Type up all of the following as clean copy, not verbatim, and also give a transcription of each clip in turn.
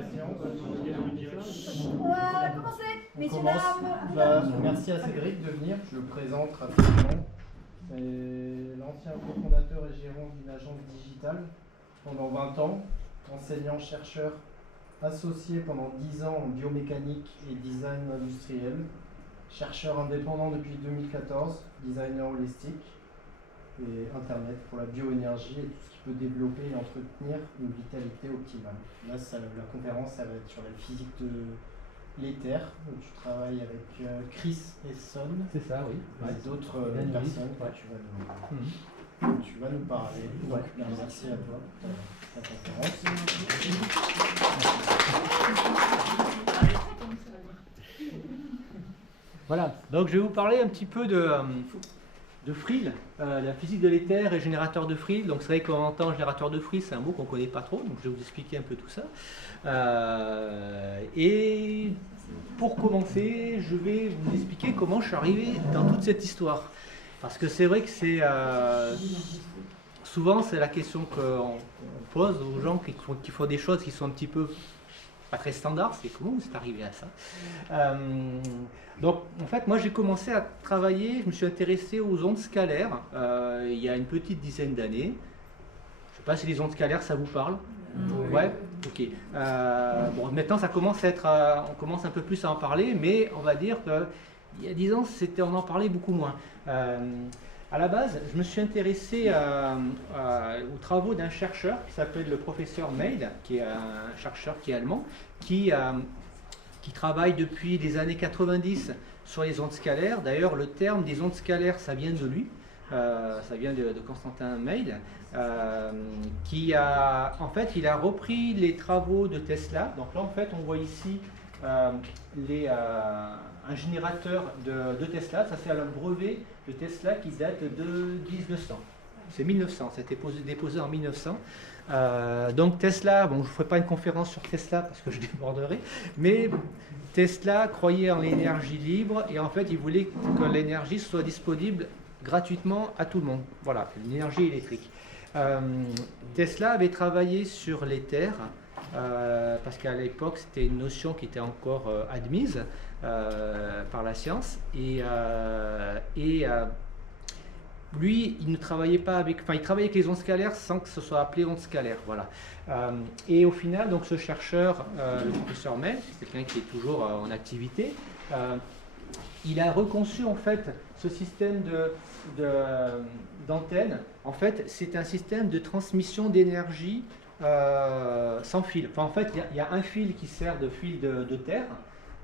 On va commencer, messieurs, dames. Merci à Cédric de venir, je le présente rapidement. C'est l'ancien cofondateur et gérant d'une agence digitale pendant 20 ans, enseignant-chercheur associé pendant 10 ans en biomécanique et design industriel, chercheur indépendant depuis 2014, designer holistique et Internet pour la bioénergie et tout ce qui peut développer et entretenir une vitalité optimale. Là, la conférence, ça va être sur la physique de l'éther, où tu travailles avec Chris et Son. C'est ça, oui. Les autres personnes que tu vas nous parler. Donc, merci à toi pour ta conférence. Voilà, donc je vais vous parler un petit peu de Frill, la physique de l'éther et générateur de Frill. Donc c'est vrai qu'on entend générateur de Frill, c'est un mot qu'on ne connaît pas trop, donc je vais vous expliquer un peu tout ça. Et pour commencer, je vais vous expliquer comment je suis arrivé dans toute cette histoire. Parce que c'est vrai que c'est souvent c'est la question qu'on pose aux gens qui font des choses qui sont un petit peu pas très standards, c'est comment vous êtes arrivé à ça. Donc en fait moi j'ai commencé à travailler, je me suis intéressé aux ondes scalaires il y a une petite dizaine d'années. Je ne sais pas si les ondes scalaires ça vous parle. Ouais, ok. Bon, maintenant ça commence à être, on commence un peu plus à en parler, mais on va dire qu'il y a 10 ans on en parlait beaucoup moins. À la base, je me suis intéressé aux travaux d'un chercheur qui s'appelle le professeur Meyle, qui est un chercheur qui est allemand, qui travaille depuis les années 90 sur les ondes scalaires. D'ailleurs, le terme des ondes scalaires, ça vient de lui, ça vient de Constantin Meyle, qui a, en fait, il a repris les travaux de Tesla. Donc là, en fait, on voit ici un générateur de Tesla. Ça, c'est un brevet de Tesla qui date de 1900. C'est 1900, ça a été déposé en 1900. Donc Tesla, bon, je ne ferai pas une conférence sur Tesla parce que je déborderai, mais Tesla croyait en l'énergie libre et en fait, il voulait que l'énergie soit disponible gratuitement à tout le monde. Voilà, l'énergie électrique. Tesla avait travaillé sur l'éther parce qu'à l'époque, c'était une notion qui était encore admise par la science et lui, il ne travaillait pas avec, enfin, il travaillait avec les ondes scalaires sans que ce soit appelé ondes scalaires, voilà. Et au final, donc, ce chercheur, le professeur Meyle, c'est quelqu'un qui est toujours en activité, il a reconçu en fait ce système d'antenne. En fait, c'est un système de transmission d'énergie sans fil. Enfin, en fait, il y a un fil qui sert de fil de terre,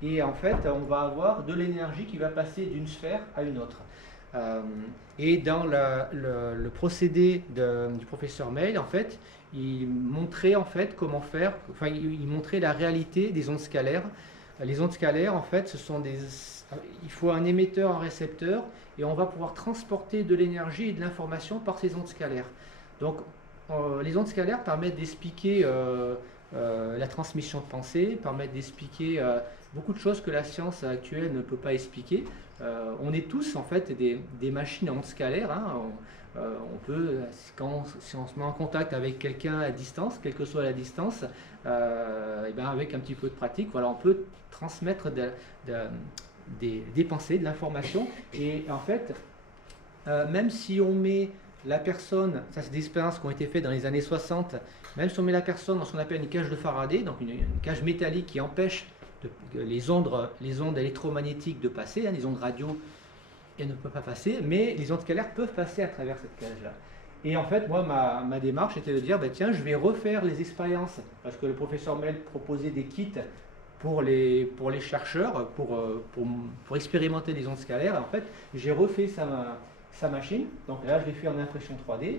et en fait, on va avoir de l'énergie qui va passer d'une sphère à une autre. Et dans le procédé du professeur Meyle, en fait, il montrait en fait comment faire, enfin il montrait la réalité des ondes scalaires. Les ondes scalaires, en fait, il faut un émetteur, un récepteur, et on va pouvoir transporter de l'énergie et de l'information par ces ondes scalaires. Donc, les ondes scalaires permettent d'expliquer la transmission de pensée, permettent d'expliquer beaucoup de choses que la science actuelle ne peut pas expliquer. On est tous en fait des machines à ondes scalaires. Hein. On peut, si on se met en contact avec quelqu'un à distance, quelle que soit la distance, et bien avec un petit peu de pratique, voilà, on peut transmettre des pensées, de l'information. Et en fait, même si on met la personne, ça c'est des expériences qui ont été faites dans les années 60, même si on met la personne dans ce qu'on appelle une cage de Faraday, donc une cage métallique qui empêche les ondes électromagnétiques de passer, hein, les ondes radio, elles ne peuvent pas passer, mais les ondes scalaires peuvent passer à travers cette cage-là. Et en fait, moi, ma démarche était de dire, ben, tiens, je vais refaire les expériences, parce que le professeur Meyle proposait des kits pour les chercheurs, pour expérimenter les ondes scalaires. Et en fait, j'ai refait sa machine, donc là, je l'ai fait en impression 3D.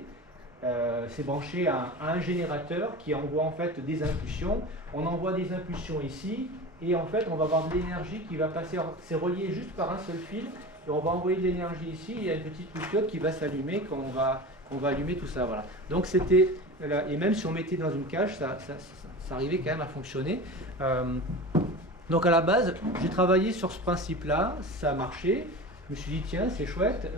C'est branché à un générateur qui envoie en fait des impulsions. On envoie des impulsions ici, et en fait, on va avoir de l'énergie qui va passer, c'est relié juste par un seul fil, et on va envoyer de l'énergie ici, il y a une petite bouillotte qui va s'allumer quand on va allumer tout ça, voilà. Donc c'était, et même si on mettait dans une cage, ça arrivait quand même à fonctionner. Donc à la base, j'ai travaillé sur ce principe-là, ça a marché, je me suis dit tiens, c'est chouette,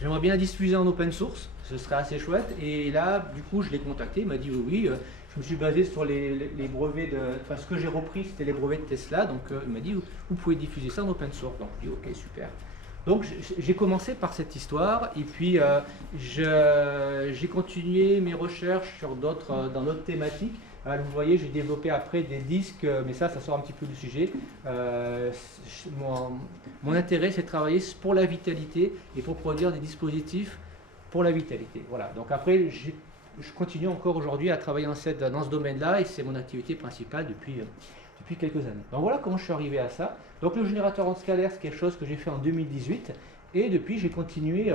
j'aimerais bien la diffuser en open source, ce serait assez chouette, et là, du coup, je l'ai contacté, il m'a dit oui, je me suis basé sur les brevets enfin ce que j'ai repris c'était les brevets de Tesla, donc il m'a dit vous pouvez diffuser ça en open source, donc je dis ok super. Donc j'ai commencé par cette histoire et puis j'ai continué mes recherches sur dans d'autres thématiques. Vous voyez, j'ai développé après des disques, mais ça sort un petit peu du sujet. Mon intérêt, c'est de travailler pour la vitalité et pour produire des dispositifs pour la vitalité. Voilà. Donc après, je continue encore aujourd'hui à travailler dans ce domaine-là et c'est mon activité principale depuis quelques années. Donc voilà comment je suis arrivé à ça. Donc le générateur en scalaire, c'est quelque chose que j'ai fait en 2018 et depuis j'ai continué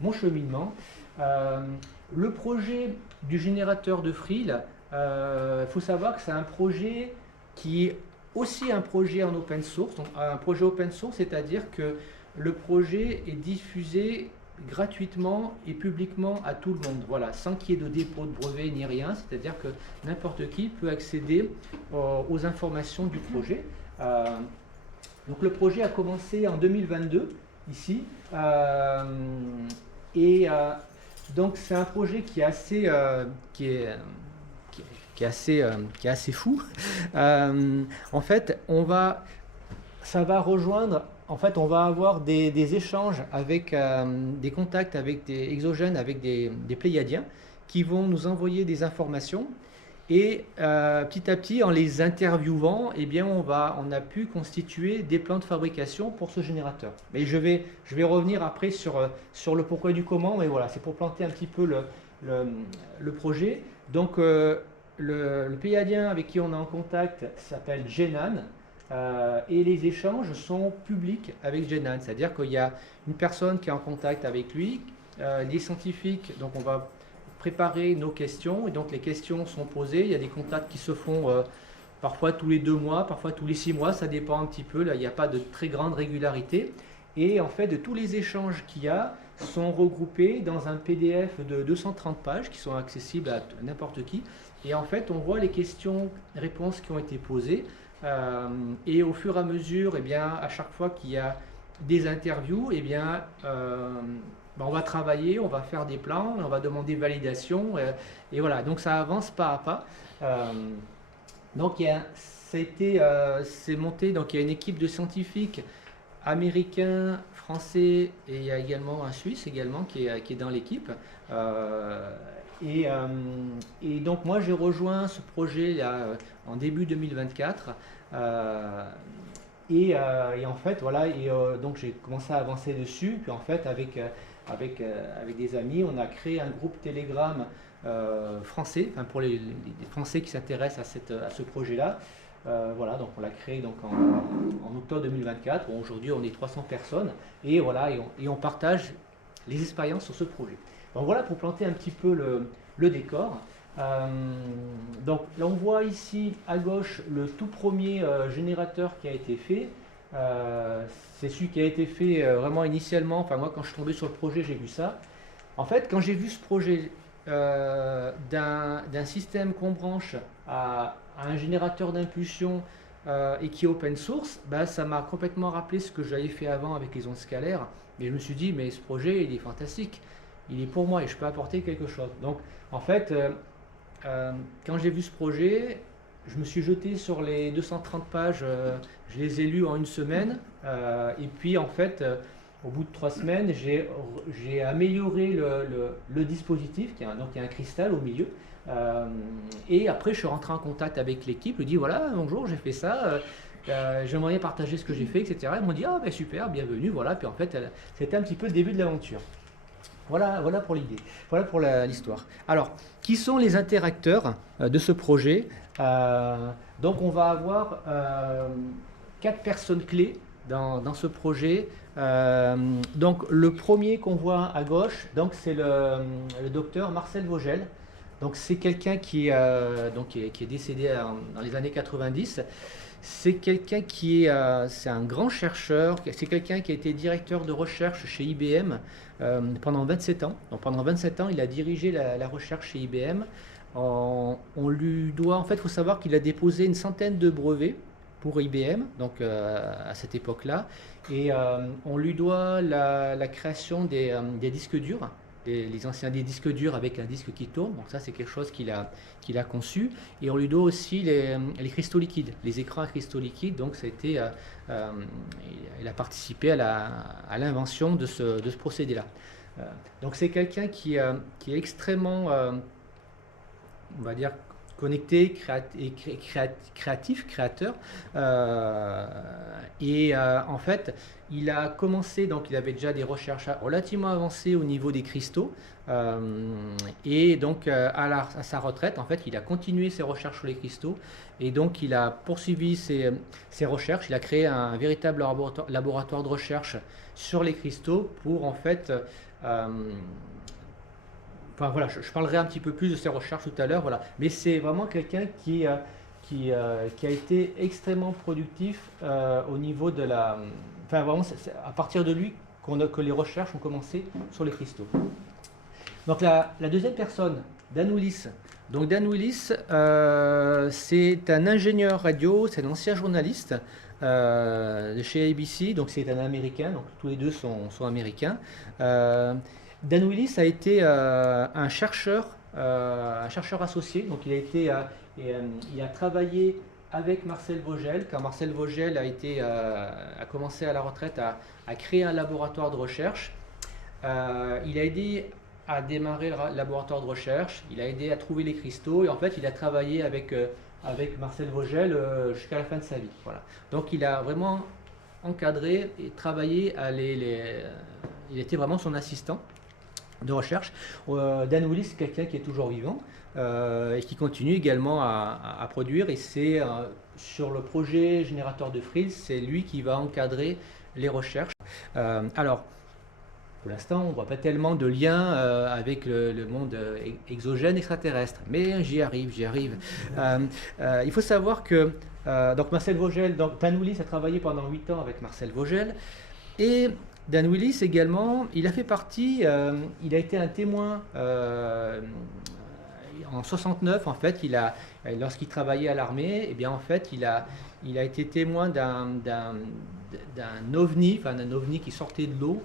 mon cheminement. Le projet du générateur de Friel, faut savoir que c'est un projet qui est aussi un projet en open source. Donc, un projet open source, c'est-à-dire que le projet est diffusé gratuitement et publiquement à tout le monde, voilà, sans qu'il y ait de dépôt de brevet ni rien, c'est-à-dire que n'importe qui peut accéder aux informations du projet. Donc le projet a commencé en 2022 ici, donc c'est un projet qui est assez fou. En fait, ça va rejoindre. En fait, on va avoir des échanges avec des contacts avec des exogènes, avec des pléiadiens qui vont nous envoyer des informations et petit à petit, en les interviewant, eh bien, on a pu constituer des plans de fabrication pour ce générateur. Mais je vais revenir après sur le pourquoi du comment, mais voilà, c'est pour planter un petit peu le projet. Donc, le pléiadien avec qui on est en contact s'appelle Genan. Et les échanges sont publics avec Genan, c'est-à-dire qu'il y a une personne qui est en contact avec lui, les scientifiques, donc on va préparer nos questions, et donc les questions sont posées, il y a des contacts qui se font parfois tous les 2 mois, parfois tous les 6 mois, ça dépend un petit peu, là il n'y a pas de très grande régularité, et en fait de tous les échanges qu'il y a sont regroupés dans un PDF de 230 pages qui sont accessibles à n'importe qui, et en fait on voit les questions-réponses qui ont été posées. Et au fur et à mesure, eh bien, à chaque fois qu'il y a des interviews, eh bien, on va travailler, on va faire des plans, on va demander validation, et voilà, donc ça avance pas à pas. Donc c'est monté, donc il y a une équipe de scientifiques américains, français, et il y a également un Suisse également qui est dans l'équipe. Et donc moi j'ai rejoint ce projet là, en début 2024 et en fait voilà donc j'ai commencé à avancer dessus, puis en fait avec des amis on a créé un groupe Telegram français, enfin pour les Français qui s'intéressent à ce projet là. Voilà, donc on l'a créé donc en octobre 2024. Bon, aujourd'hui on est 300 personnes et voilà et on partage les expériences sur ce projet. Donc voilà pour planter un petit peu le décor. Donc là on voit ici à gauche le tout premier générateur qui a été fait. C'est celui qui a été fait vraiment initialement. Enfin moi quand je suis tombé sur le projet j'ai vu ça. En fait quand j'ai vu ce projet d'un système qu'on branche à un générateur d'impulsion et qui est open source, bah, ça m'a complètement rappelé ce que j'avais fait avant avec les ondes scalaires. Mais je me suis dit mais ce projet il est fantastique. Il est pour moi et je peux apporter quelque chose. Donc, en fait, quand j'ai vu ce projet, je me suis jeté sur les 230 pages, je les ai lues en 1 semaine, et puis en fait, au bout de 3 semaines, j'ai amélioré le dispositif, il y a un cristal au milieu, et après je suis rentré en contact avec l'équipe, je lui ai dit voilà, bonjour, j'ai fait ça, j'aimerais bien partager ce que j'ai fait, etc. Ils m'ont dit ah ben super, bienvenue, voilà, puis en fait, c'était un petit peu le début de l'aventure. Voilà pour l'idée, voilà pour l'histoire. Alors, qui sont les interacteurs de ce projet? Donc, on va avoir 4 personnes clés dans ce projet. Donc, le premier qu'on voit à gauche, donc c'est le docteur Marcel Vogel. Donc, c'est quelqu'un qui est décédé dans les années 90. C'est quelqu'un c'est un grand chercheur, c'est quelqu'un qui a été directeur de recherche chez IBM pendant 27 ans. Donc pendant 27 ans, il a dirigé la recherche chez IBM. On lui doit, en fait, il faut savoir qu'il a déposé une centaine de brevets pour IBM, donc à cette époque-là, et on lui doit la création des disques durs. les anciens des disques durs avec un disque qui tourne. Donc ça, c'est quelque chose qu'il a conçu. Et on lui doit aussi les cristaux liquides, les écrans à cristaux liquides. Donc ça a été, il a participé à l'invention de ce procédé-là. Donc c'est quelqu'un qui est extrêmement, on va dire, connecté, créatif, créateur. En fait, il a commencé, donc il avait déjà des recherches relativement avancées au niveau des cristaux. Et donc à sa retraite, en fait, il a continué ses recherches sur les cristaux. Et donc il a poursuivi ses recherches. Il a créé un véritable laboratoire de recherche sur les cristaux pour en fait... Enfin voilà, je parlerai un petit peu plus de ses recherches tout à l'heure, voilà. Mais c'est vraiment quelqu'un qui a été extrêmement productif au niveau de la... Enfin vraiment, c'est à partir de lui que les recherches ont commencé sur les cristaux. Donc la deuxième personne, Dan Willis. Donc Dan Willis, c'est un ingénieur radio, c'est un ancien journaliste de chez ABC, donc c'est un Américain, donc tous les deux sont américains. Dan Willis a été un chercheur associé, donc il a travaillé avec Marcel Vogel. Quand Marcel Vogel a commencé à la retraite à créer un laboratoire de recherche, il a aidé à démarrer le laboratoire de recherche, il a aidé à trouver les cristaux et en fait il a travaillé avec Marcel Vogel jusqu'à la fin de sa vie. Voilà. Donc il a vraiment encadré et travaillé il était vraiment son assistant de recherche. Dan Willis, c'est quelqu'un qui est toujours vivant et qui continue également à produire. Et c'est sur le projet générateur de frills, c'est lui qui va encadrer les recherches. Alors, pour l'instant, on ne voit pas tellement de lien avec le monde exogène extraterrestre, mais j'y arrive. Il faut savoir que donc Marcel Vogel, donc Dan Willis a travaillé pendant 8 ans avec Marcel Vogel et Dan Willis également, il a fait partie, il a été un témoin en 69 en fait, lorsqu'il travaillait à l'armée, et bien en fait il a été témoin d'un ovni, enfin d'un ovni qui sortait de l'eau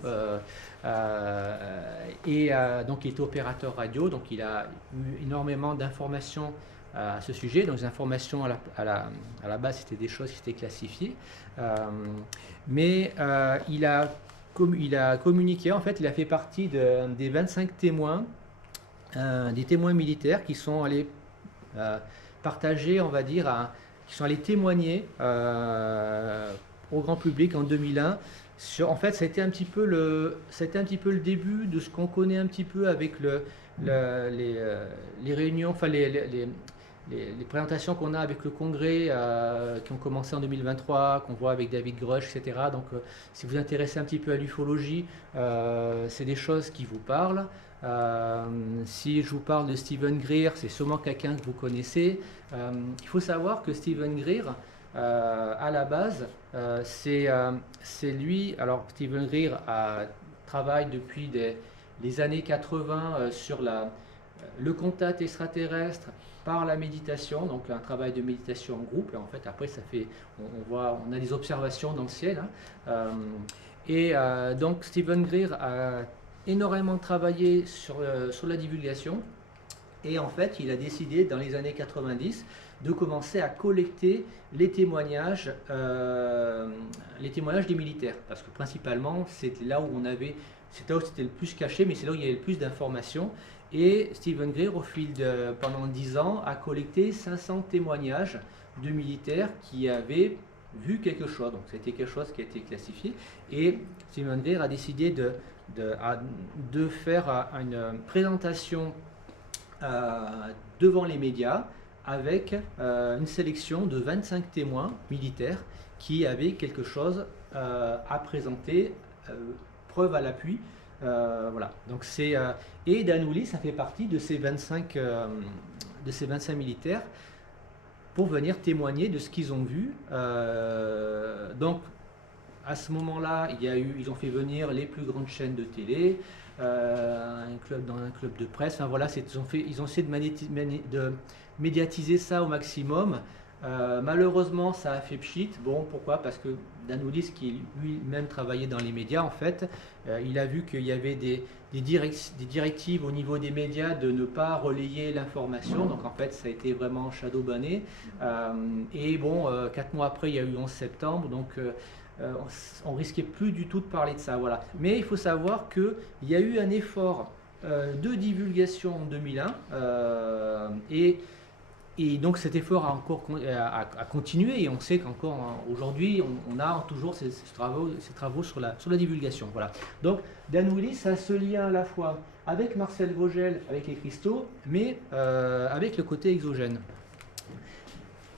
donc il était opérateur radio, donc il a eu énormément d'informations à ce sujet. Donc les informations à la base c'était des choses qui étaient classifiées, mais il a communiqué, en fait il a fait partie des 25 témoins, des témoins militaires qui sont allés partager, on va dire, qui sont allés témoigner au grand public en 2001. En fait, ça a été un petit peu le début de ce qu'on connaît un petit peu avec les réunions, enfin les présentations qu'on a avec le congrès qui ont commencé en 2023, qu'on voit avec David Grush, etc. Donc, si vous vous intéressez un petit peu à l'ufologie, c'est des choses qui vous parlent. Si je vous parle de Stephen Greer, c'est sûrement quelqu'un que vous connaissez. Il faut savoir que Stephen Greer, à la base, c'est lui. Alors, Stephen Greer travaille depuis les années 80 sur le contact extraterrestre par la méditation, donc un travail de méditation en groupe. Et en fait, après, on a des observations dans le ciel. Donc, Stephen Greer a énormément travaillé sur la divulgation. Et en fait, il a décidé, dans les années 90, de commencer à collecter les témoignages des militaires. Parce que principalement, c'était là où c'était le plus caché, mais c'est là où il y avait le plus d'informations. Et Stephen Greer, pendant 10 ans, a collecté 500 témoignages de militaires qui avaient vu quelque chose. Donc c'était quelque chose qui a été classifié. Et Stephen Greer a décidé de faire une présentation devant les médias avec une sélection de 25 témoins militaires qui avaient quelque chose à présenter, preuve à l'appui. Voilà. Donc et Dan Willis, ça fait partie de ces 25 militaires pour venir témoigner de ce qu'ils ont vu. Donc à ce moment-là, ils ont fait venir les plus grandes chaînes de télé, dans un club de presse. Enfin voilà, ils ont essayé de médiatiser ça au maximum. Malheureusement, ça a fait pchit. Bon, pourquoi? Parce que Dan Willis, qui lui-même travaillait dans les médias, en fait, il a vu qu'il y avait des directives au niveau des médias de ne pas relayer l'information. Donc, en fait, ça a été vraiment shadowbanné. Et bon, 4 mois après, il y a eu 11 septembre. Donc, on risquait plus du tout de parler de ça. Voilà. Mais il faut savoir qu'il y a eu un effort de divulgation en 2001. Et donc cet effort a continué et on sait qu'encore aujourd'hui on a toujours ces travaux sur la divulgation. Voilà. Donc Dan Willis a ce lien à la fois avec Marcel Vogel, avec les cristaux, mais avec le côté exogène.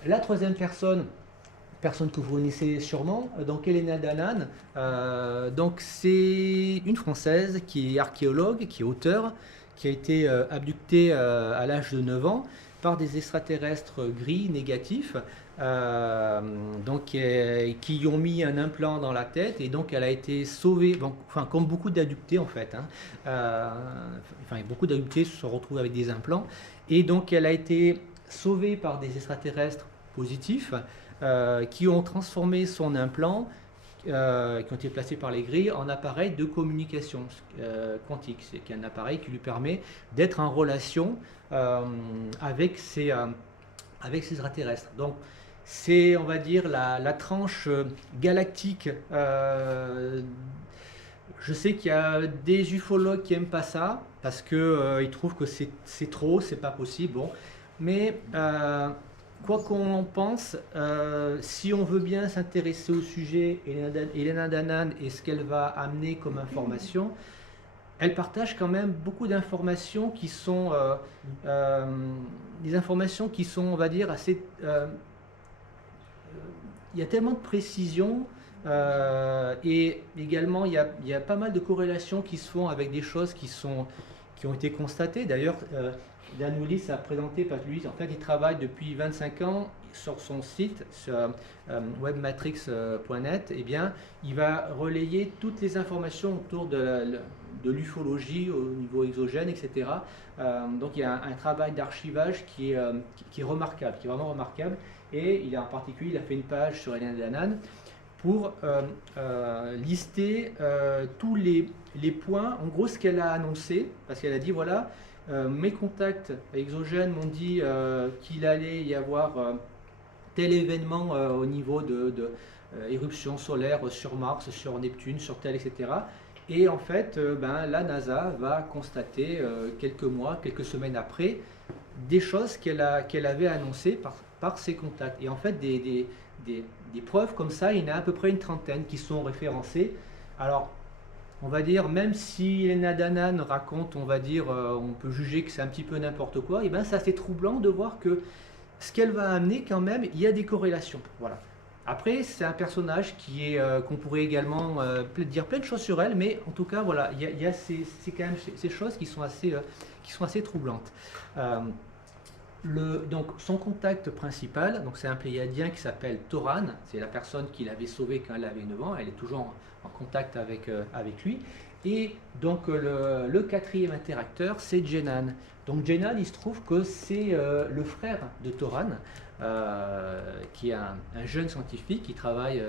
La troisième personne que vous connaissez sûrement, donc Elena Danaan, donc c'est une Française qui est archéologue, qui est auteure, qui a été abductée à l'âge de 9 ans par des extraterrestres gris négatifs, donc qui ont mis un implant dans la tête, et donc elle a été sauvée, enfin comme beaucoup d'abductés en fait, beaucoup d'abductés se sont retrouvés avec des implants, et donc elle a été sauvée par des extraterrestres positifs qui ont transformé son implant, qui ont été placés par les grilles, en appareil de communication quantique. C'est un appareil qui lui permet d'être en relation avec ces extraterrestres. Donc c'est, on va dire, la tranche galactique. Je sais qu'il y a des ufologues qui n'aiment pas ça, parce qu'ils trouvent que c'est trop, c'est pas possible. Bon. Mais quoi qu'on en pense, si on veut bien s'intéresser au sujet, Elena Danaan et ce qu'elle va amener comme information, elle partage quand même beaucoup d'informations qui sont des informations qui sont, on va dire, assez... il y a tellement de précision et également il y a pas mal de corrélations qui se font avec des choses qui ont été constatées. D'ailleurs, Dan Willis a présenté, parce que lui, en fait, il travaille depuis 25 ans sur son site, sur webmatrix.net. Eh bien, il va relayer toutes les informations autour de l'ufologie au niveau exogène, etc. Donc, il y a un travail d'archivage qui est remarquable, qui est vraiment remarquable. Et en particulier, il a fait une page sur Elena Danaan pour lister tous les points, en gros, ce qu'elle a annoncé, parce qu'elle a dit, voilà, mes contacts exogènes m'ont dit qu'il allait y avoir tel événement au niveau de éruption solaire sur Mars, sur Neptune, sur tel, etc. Et en fait, la NASA va constater quelques semaines après, des choses qu'elle avait annoncées par ses contacts. Et en fait, des preuves comme ça, il y en a à peu près une trentaine qui sont référencées. Alors, on va dire, même si Elena Danaan raconte, on va dire, on peut juger que c'est un petit peu n'importe quoi, et c'est assez troublant de voir que ce qu'elle va amener, quand même, il y a des corrélations. Voilà. Après, c'est un personnage qu'on pourrait également dire plein de choses sur elle, mais en tout cas, voilà, il y a c'est quand même ces choses qui sont assez troublantes. Donc, son contact principal, donc c'est un pléiadien qui s'appelle Toran, c'est la personne qui l'avait sauvé quand elle avait 9 ans, elle est toujours en contact avec lui. Et donc le quatrième interacteur, c'est Jenan. Donc Jenan, il se trouve que c'est le frère de Toran, qui est un jeune scientifique qui travaille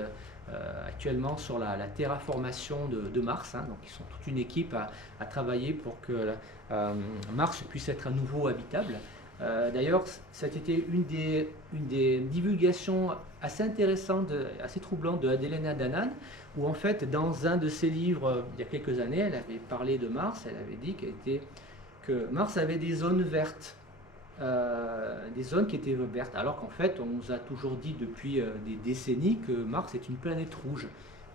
actuellement sur la terraformation de Mars. Donc ils sont toute une équipe à travailler pour que Mars puisse être à nouveau habitable. D'ailleurs, ça a été une des divulgations assez intéressantes, assez troublantes d'Elena Danaan, où en fait, dans un de ses livres, il y a quelques années, elle avait parlé de Mars, elle avait dit que Mars avait des zones vertes, des zones qui étaient vertes, alors qu'en fait, on nous a toujours dit depuis des décennies que Mars est une planète rouge,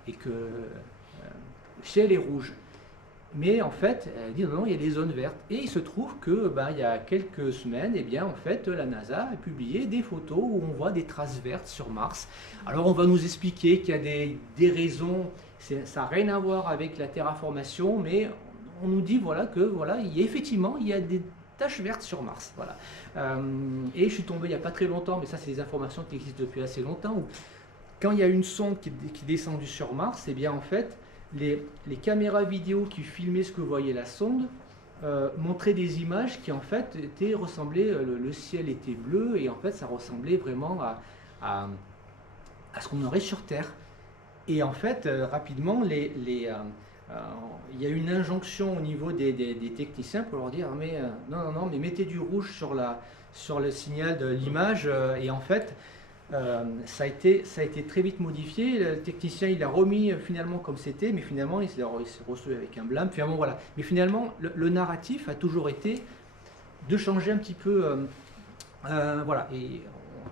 et que le ciel est rouge. Mais en fait, elle dit non, il y a des zones vertes. Et il se trouve que il y a quelques semaines, en fait, la NASA a publié des photos où on voit des traces vertes sur Mars. Alors on va nous expliquer qu'il y a des raisons, ça n'a rien à voir avec la terraformation, mais on nous dit effectivement, il y a des taches vertes sur Mars. Voilà. Et je suis tombé il n'y a pas très longtemps, mais ça c'est des informations qui existent depuis assez longtemps, où quand il y a une sonde qui est descendue sur Mars, en fait, les caméras vidéo qui filmaient ce que voyait la sonde montrer des images qui en fait ressemblaient, le ciel était bleu et en fait ça ressemblait vraiment à ce qu'on aurait sur Terre. Et en fait, rapidement, il y a une injonction au niveau des techniciens pour leur dire mais non, mais mettez du rouge sur le signal de l'image. Et en fait, ça a été très vite modifié. Le technicien il a remis finalement comme c'était, mais finalement il s'est reçu avec un blâme. Finalement, voilà. Mais finalement, le narratif a toujours été de changer un petit peu. Voilà. Et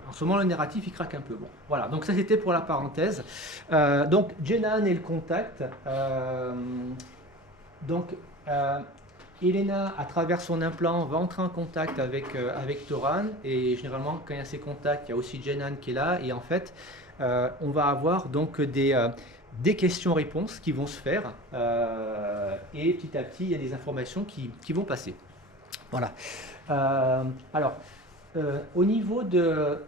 en ce moment, le narratif, il craque un peu. Bon, voilà, donc ça c'était pour la parenthèse. Donc, Jenan et le contact. Elena, à travers son implant, va entrer en contact avec Toran. Et généralement, quand il y a ces contacts, il y a aussi Jenan qui est là. Et en fait, on va avoir donc des questions-réponses qui vont se faire. Et petit à petit, il y a des informations qui vont passer. Voilà. Alors, au niveau de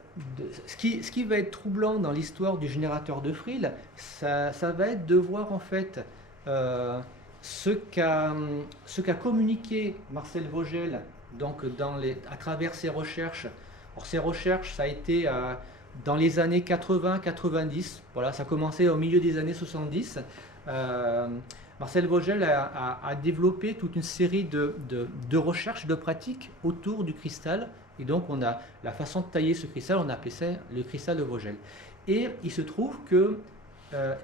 ce qui va être troublant dans l'histoire du générateur de frilles, ça va être de voir en fait ce qu'a communiqué Marcel Vogel donc à travers ses recherches. Alors, ses recherches, ça a été dans les années 80-90, voilà, ça a commencé au milieu des années 70. Marcel Vogel a développé toute une série de recherches, de pratiques autour du cristal. Et donc, on a la façon de tailler ce cristal, on a appelé ça le cristal de Vogel. Et il se trouve que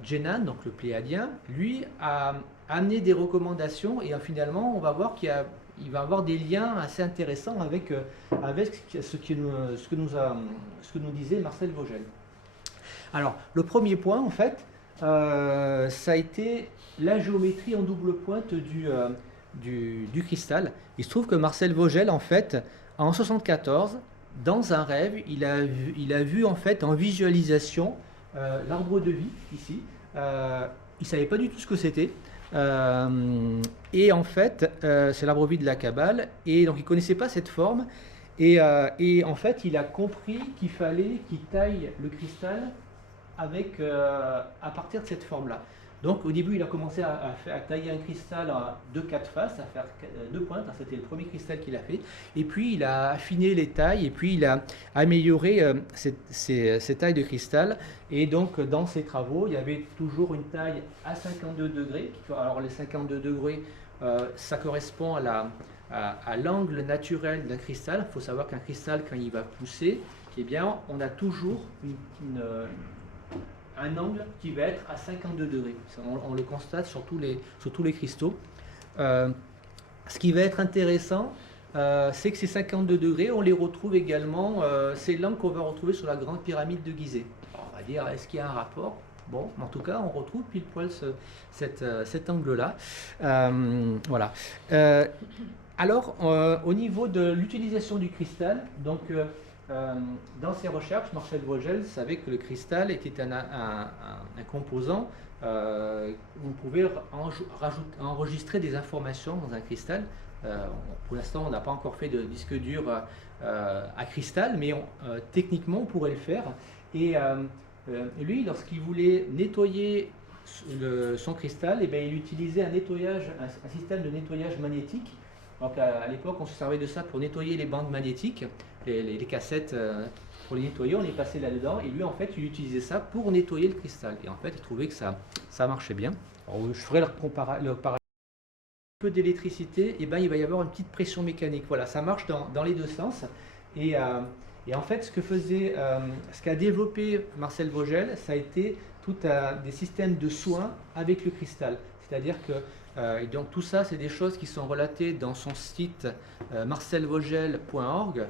Jenan, donc le pléiadien, lui a amené des recommandations et finalement, on va voir qu'il va avoir des liens assez intéressants avec ce que nous disait Marcel Vogel. Alors, le premier point, en fait, ça a été la géométrie en double pointe du cristal. Il se trouve que Marcel Vogel, en fait, en 1974, dans un rêve, il a vu en fait en visualisation l'arbre de vie, ici. Il ne savait pas du tout ce que c'était. Et en fait, c'est l'arbre de vie de la Kabbale. Et donc, il ne connaissait pas cette forme. Et en fait, il a compris qu'il fallait qu'il taille le cristal à partir de cette forme-là. Donc au début, il a commencé à tailler un cristal de 4 faces, à faire 2 pointes, c'était le premier cristal qu'il a fait. Et puis il a affiné les tailles et puis il a amélioré ces tailles de cristal. Et donc dans ses travaux, il y avait toujours une taille à 52 degrés. Alors les 52 degrés, ça correspond à l'angle naturel d'un cristal. Il faut savoir qu'un cristal, quand il va pousser, eh bien, on a toujours un angle qui va être à 52 degrés. On le constate sur tous les cristaux. Ce qui va être intéressant, c'est que ces 52 degrés, on les retrouve également, c'est l'angle qu'on va retrouver sur la grande pyramide de Gizeh. Alors, on va dire, est-ce qu'il y a un rapport? Bon, en tout cas, on retrouve pile poil cet angle-là. Voilà. Alors, au niveau de l'utilisation du cristal, donc dans ses recherches, Marcel Vogel savait que le cristal était un composant où on pouvait enregistrer des informations dans un cristal. Pour l'instant, on n'a pas encore fait de disque dur à cristal, mais techniquement, on pourrait le faire. Et lui, lorsqu'il voulait nettoyer son cristal, eh bien, il utilisait un système de nettoyage magnétique. Donc à l'époque, on se servait de ça pour nettoyer les bandes magnétiques, les cassettes pour les nettoyer, on les passait là-dedans. Et lui, en fait, il utilisait ça pour nettoyer le cristal. Et en fait, il trouvait que ça marchait bien. Alors, je ferai le parallèle. Un peu d'électricité, et ben, il va y avoir une petite pression mécanique. Voilà, ça marche dans les deux sens. Et en fait, ce qu'a développé Marcel Vogel, ça a été des systèmes de soins avec le cristal. C'est-à-dire que et donc tout ça, c'est des choses qui sont relatées dans son site marcelvogel.org.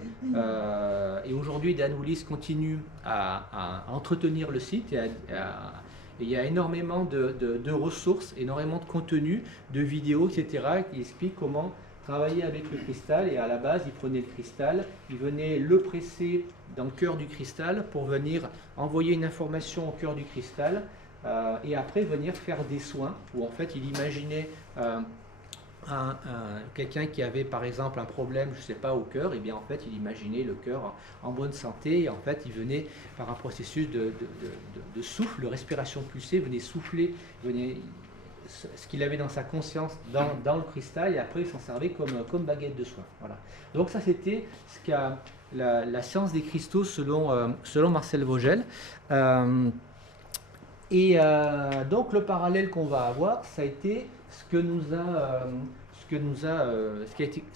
Et aujourd'hui, Dan Willis continue à entretenir le site. Et il y a énormément de ressources, énormément de contenu, de vidéos, etc. qui expliquent comment travailler avec le cristal. Et à la base, il prenait le cristal, il venait le presser dans le cœur du cristal pour venir envoyer une information au cœur du cristal. Et après venir faire des soins où en fait il imaginait quelqu'un qui avait par exemple un problème, je sais pas, au cœur, et bien en fait il imaginait le cœur en bonne santé et en fait il venait par un processus de souffle, de respiration pulsée, venait souffler, venait ce qu'il avait dans sa conscience dans le cristal, et après il s'en servait comme baguette de soin. Voilà. Donc ça c'était ce qu'a la science des cristaux selon Marcel Vogel. Donc le parallèle qu'on va avoir, ça a été ce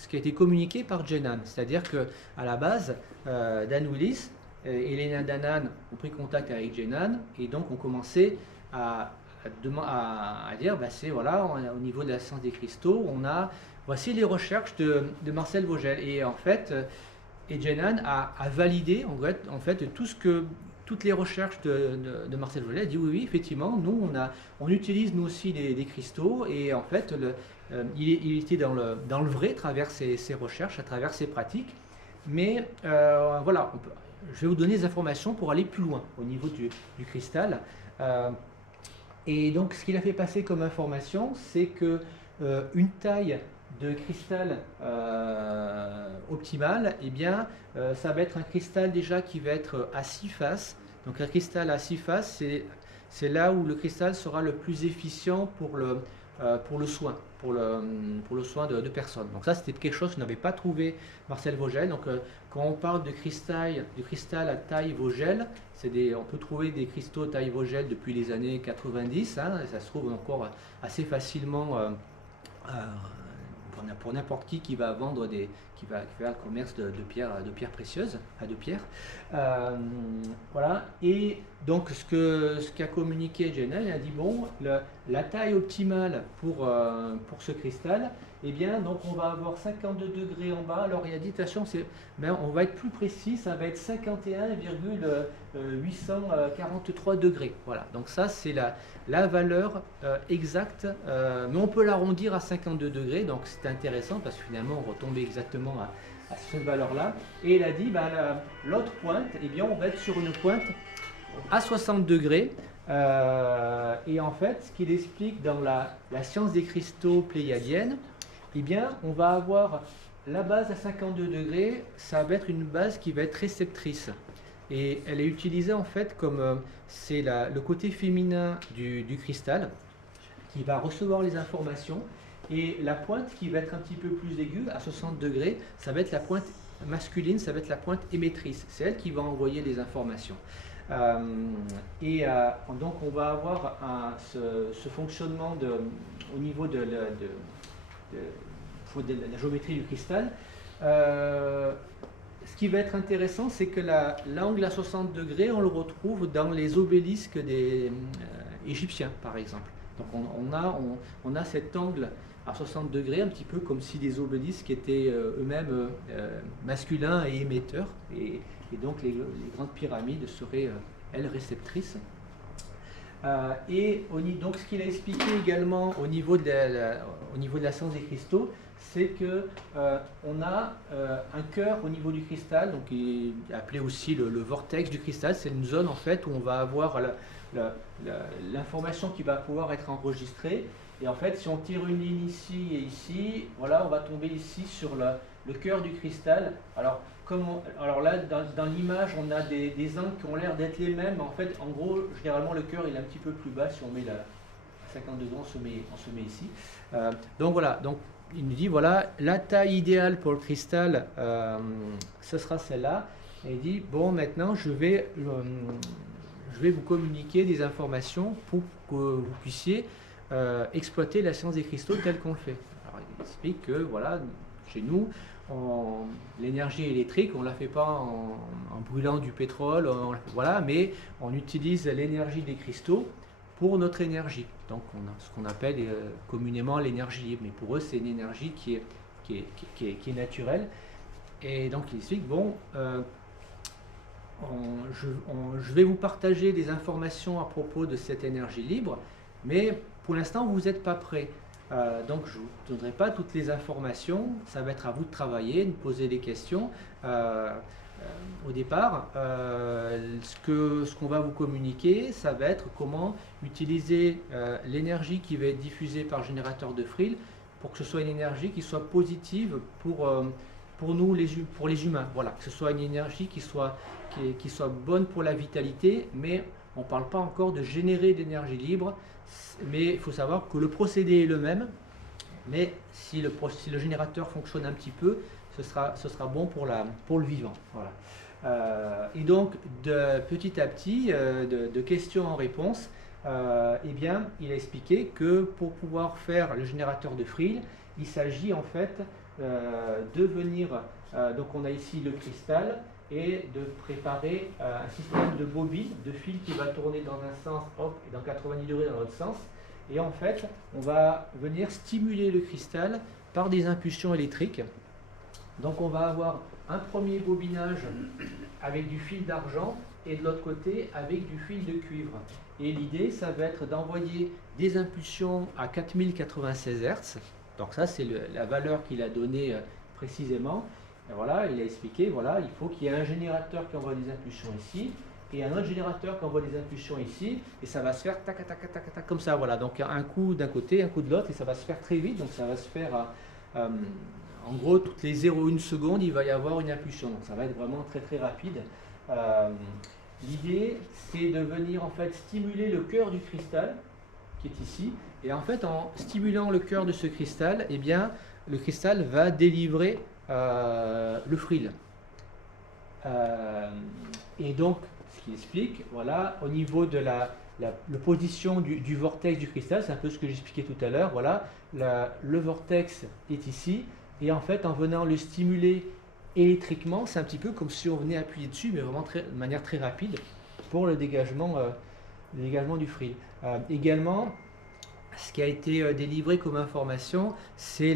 qui a été communiqué par Jenan. C'est-à-dire qu'à la base, Dan Willis et Elena Danaan ont pris contact avec Jenan et donc ont commencé à dire, voilà, au niveau de la science des cristaux, voici les recherches de Marcel Vogel. Et en fait, Jenan a validé en fait toutes les recherches de Marcel Vogel. A dit oui, effectivement, nous on utilise nous aussi des cristaux, et en fait il était dans le vrai à travers ses recherches, à travers ses pratiques. Mais voilà, je vais vous donner des informations pour aller plus loin au niveau du cristal. Et donc ce qu'il a fait passer comme information, c'est que une taille de cristal optimale, eh bien, ça va être un cristal déjà qui va être à 6 faces. Donc un cristal à 6 faces, c'est là où le cristal sera le plus efficient pour le soin, pour le soin de personnes. Donc ça, c'était quelque chose que n'avait pas trouvé Marcel Vogel. Donc quand on parle de cristal à taille Vogel, on peut trouver des cristaux taille Vogel depuis les années 90, hein, et ça se trouve encore assez facilement pour n'importe qui va vendre qui va faire le commerce de pierres précieuses, de pierres. Voilà. Et donc ce qu'a communiqué Jenan, il a dit bon, la taille optimale pour ce cristal, eh bien donc on va avoir 52 degrés en bas. Alors il a dit attention, on va être plus précis, ça va être 51,843 degrés. Voilà. Donc ça c'est la valeur exacte, mais on peut l'arrondir à 52 degrés, donc c'est intéressant parce que finalement on retombait exactement à cette valeur-là. Et il a dit, l'autre pointe, eh bien, on va être sur une pointe à 60 degrés. Et en fait, ce qu'il explique dans la science des cristaux pléiadienne, eh bien, on va avoir la base à 52 degrés, ça va être une base qui va être réceptrice. Et elle est utilisée en fait comme c'est le côté féminin du cristal qui va recevoir les informations, et la pointe qui va être un petit peu plus aiguë à 60 degrés, ça va être la pointe masculine, ça va être la pointe émettrice, c'est elle qui va envoyer les informations. Donc on va avoir ce fonctionnement au niveau de la géométrie du cristal. Ce qui va être intéressant, c'est que l'angle à 60 degrés, on le retrouve dans les obélisques des égyptiens, par exemple. Donc on a cet angle à 60 degrés, un petit peu comme si les obélisques étaient eux-mêmes masculins et émetteurs, et donc les grandes pyramides seraient, elles, réceptrices. Donc ce qu'il a expliqué également au niveau de la science des cristaux, c'est que on a un cœur au niveau du cristal, donc qui est appelé aussi le vortex du cristal. C'est une zone en fait où on va avoir l'information qui va pouvoir être enregistrée. Et en fait, si on tire une ligne ici et ici, voilà, on va tomber ici sur le cœur du cristal. Alors là, dans l'image, on a des angles qui ont l'air d'être les mêmes. En fait, en gros, généralement, le cœur il est un petit peu plus bas. Si on met à 50 degrés, on se met ici. Donc voilà. Donc il nous dit voilà, la taille idéale pour le cristal, ce sera celle-là. Et il dit bon, maintenant, je vais vous communiquer des informations pour que vous puissiez exploiter la science des cristaux telle qu'on le fait. Alors il explique que voilà, chez nous, l'énergie électrique, on ne la fait pas en brûlant du pétrole, voilà, mais on utilise l'énergie des cristaux pour notre énergie. Donc on a ce qu'on appelle communément l'énergie libre, mais pour eux c'est une énergie qui est naturelle. Et donc il explique bon, je vais vous partager des informations à propos de cette énergie libre, mais pour l'instant vous n'êtes pas prêts. Donc je ne vous donnerai pas toutes les informations, ça va être à vous de travailler, de poser des questions. Au départ, ce qu'on va vous communiquer, ça va être comment utiliser l'énergie qui va être diffusée par générateur de frilles pour que ce soit une énergie qui soit positive pour nous, pour les humains. Voilà, que ce soit une énergie qui soit bonne pour la vitalité, mais on ne parle pas encore de générer d'énergie libre, mais il faut savoir que le procédé est le même, mais si le générateur fonctionne un petit peu, ce sera bon pour le vivant. Voilà. Et donc, petit à petit, de questions en réponse, eh bien, il a expliqué que pour pouvoir faire le générateur de frill, il s'agit en fait de venir, donc on a ici le cristal, et de préparer un système de bobine, de fil qui va tourner dans un sens, hop, et dans 90 degrés dans l'autre sens. Et en fait, on va venir stimuler le cristal par des impulsions électriques. Donc on va avoir un premier bobinage avec du fil d'argent et de l'autre côté avec du fil de cuivre. Et l'idée, ça va être d'envoyer des impulsions à 4096 Hz. Donc ça, c'est la valeur qu'il a donnée précisément. Et voilà, il a expliqué, voilà, il faut qu'il y ait un générateur qui envoie des impulsions ici, et un autre générateur qui envoie des impulsions ici, et ça va se faire tac, tac, tac, tac, tac, comme ça, voilà. Donc un coup d'un côté, un coup de l'autre, et ça va se faire très vite, donc ça va se faire, en gros, toutes les 0,1 secondes, il va y avoir une impulsion, donc ça va être vraiment très très rapide. L'idée, c'est de venir en fait stimuler le cœur du cristal, qui est ici, et en fait, en stimulant le cœur de ce cristal, eh bien, le cristal va délivrer le frill. Et donc, ce qui explique, voilà, au niveau de la position du vortex du cristal, c'est un peu ce que j'expliquais tout à l'heure, voilà, le vortex est ici, et en fait, en venant le stimuler électriquement, c'est un petit peu comme si on venait appuyer dessus, mais vraiment de manière très rapide, pour le dégagement du frill. Également, ce qui a été délivré comme information, c'est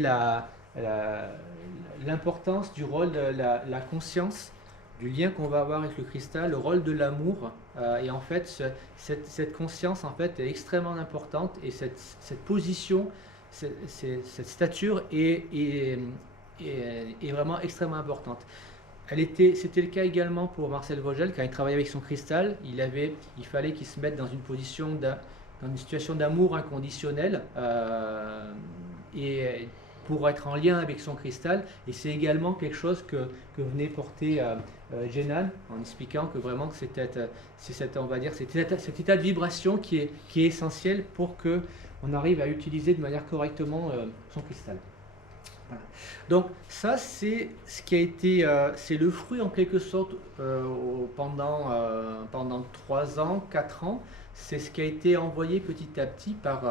l'importance du rôle de la conscience, du lien qu'on va avoir avec le cristal, le rôle de l'amour. Et en fait, cette conscience en fait, est extrêmement importante, et cette position, cette stature est vraiment extrêmement importante. C'était le cas également pour Marcel Vogel, quand il travaillait avec son cristal. Il fallait qu'il se mette dans une position dans une situation d'amour inconditionnel, et pour être en lien avec son cristal. Et c'est également quelque chose que venait porter Jenan, en expliquant que vraiment c'est cet état de vibration qui est essentiel pour qu'on arrive à utiliser de manière correctement son cristal. Voilà. Donc ça, c'est ce qui a été, c'est le fruit en quelque sorte pendant 3 ans, 4 ans. C'est ce qui a été envoyé petit à petit par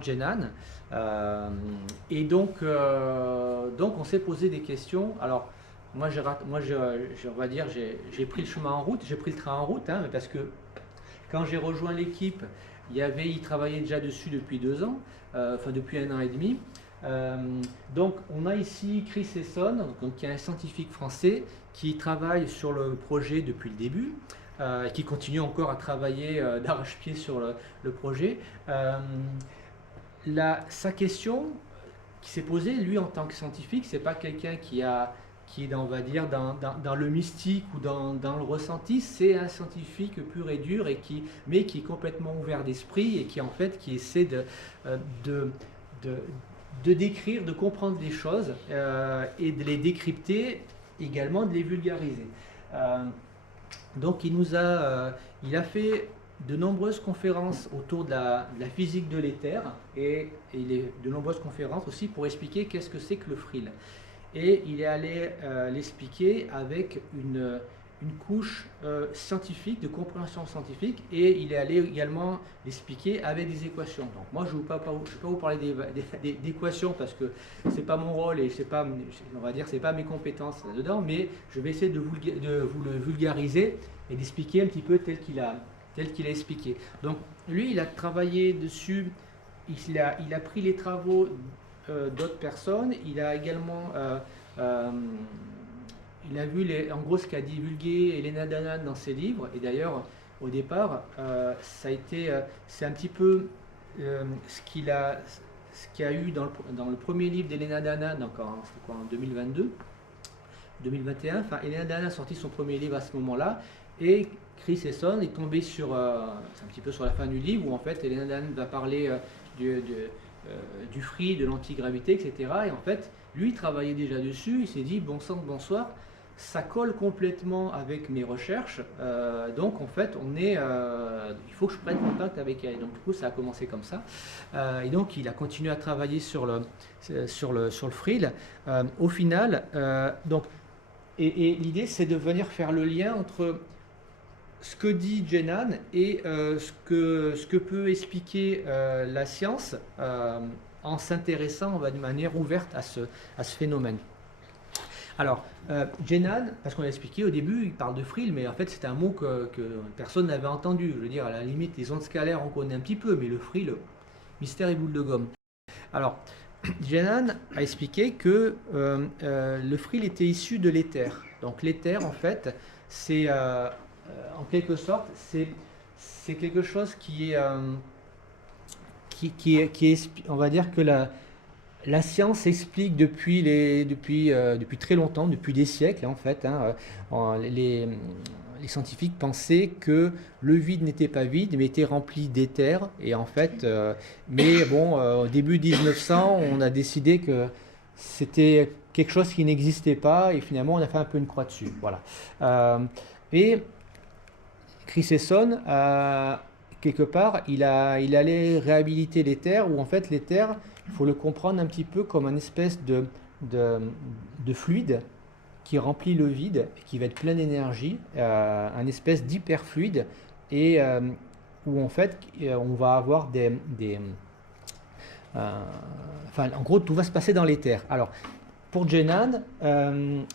Jenan. Et donc on s'est posé des questions. Alors moi, on va dire, j'ai pris le chemin en route, j'ai pris le train en route, hein, parce que quand j'ai rejoint l'équipe, il travaillait déjà dessus depuis 2 ans, enfin depuis 1 an et demi. Donc on a ici Chris Esson, donc, qui est un scientifique français qui travaille sur le projet depuis le début, qui continue encore à travailler d'arrache-pied sur le projet. Sa question qui s'est posée, lui en tant que scientifique, c'est pas quelqu'un qui est dans, on va dire, dans le mystique ou dans le ressenti, c'est un scientifique pur et dur, mais qui est complètement ouvert d'esprit, et qui en fait qui essaie de décrire, de comprendre les choses, et de les décrypter, également de les vulgariser. Donc il a fait de nombreuses conférences autour de la physique de l'éther, et de nombreuses conférences aussi pour expliquer qu'est-ce que c'est que le frill. Et il est allé l'expliquer avec une couche scientifique, de compréhension scientifique, et il est allé également l'expliquer avec des équations. Donc moi, je ne vais pas vous parler d'équations, parce que c'est pas mon rôle, et on va dire, c'est pas mes compétences là-dedans, mais je vais essayer de vous le vulgariser et d'expliquer un petit peu tel qu'il a expliqué. Donc lui, il a travaillé dessus, il a pris les travaux d'autres personnes, il a également il a vu en gros ce qu'a divulgué Elena Danaan dans ses livres, et d'ailleurs au départ c'est un petit peu ce qu'il y a eu dans le premier livre d'Elena Danaan, donc en 2021, enfin Elena Danaan a sorti son premier livre à ce moment-là, et Chris Esson est tombé c'est un petit peu sur la fin du livre, où en fait Elena Danaan va parler du frill, de l'antigravité, etc. Et en fait, lui, il travaillait déjà dessus, il s'est dit, bon sang, bonsoir, ça colle complètement avec mes recherches. Donc en fait, il faut que je prenne contact avec elle. Donc du coup, ça a commencé comme ça. Et donc il a continué à travailler sur le frill. Au final, et l'idée, c'est de venir faire le lien entre ce que dit Jenan et ce que peut expliquer la science en s'intéressant de manière ouverte à ce phénomène. Alors, Jenan, parce qu'on l'a expliqué au début, il parle de frill, mais en fait c'est un mot que personne n'avait entendu. Je veux dire, à la limite, les ondes scalaires, on connaît un petit peu, mais le frill, mystère et boule de gomme. Alors, Jenan a expliqué que le frill était issu de l'éther. Donc l'éther, en fait, c'est en quelque sorte, c'est quelque chose qui est, on va dire que la science explique depuis très longtemps, depuis des siècles en fait. Les scientifiques pensaient que le vide n'était pas vide, mais était rempli d'éther. Et en fait, mais bon, au début 1900, on a décidé que c'était quelque chose qui n'existait pas, et finalement, on a fait un peu une croix dessus. Voilà. Et Chris Esson, quelque part, il allait réhabiliter l'éther, où en fait l'éther, il faut le comprendre un petit peu comme une espèce de fluide qui remplit le vide, qui va être plein d'énergie, un espèce d'hyperfluide, et où en fait on va avoir enfin en gros tout va se passer dans l'éther. Alors pour Jenan,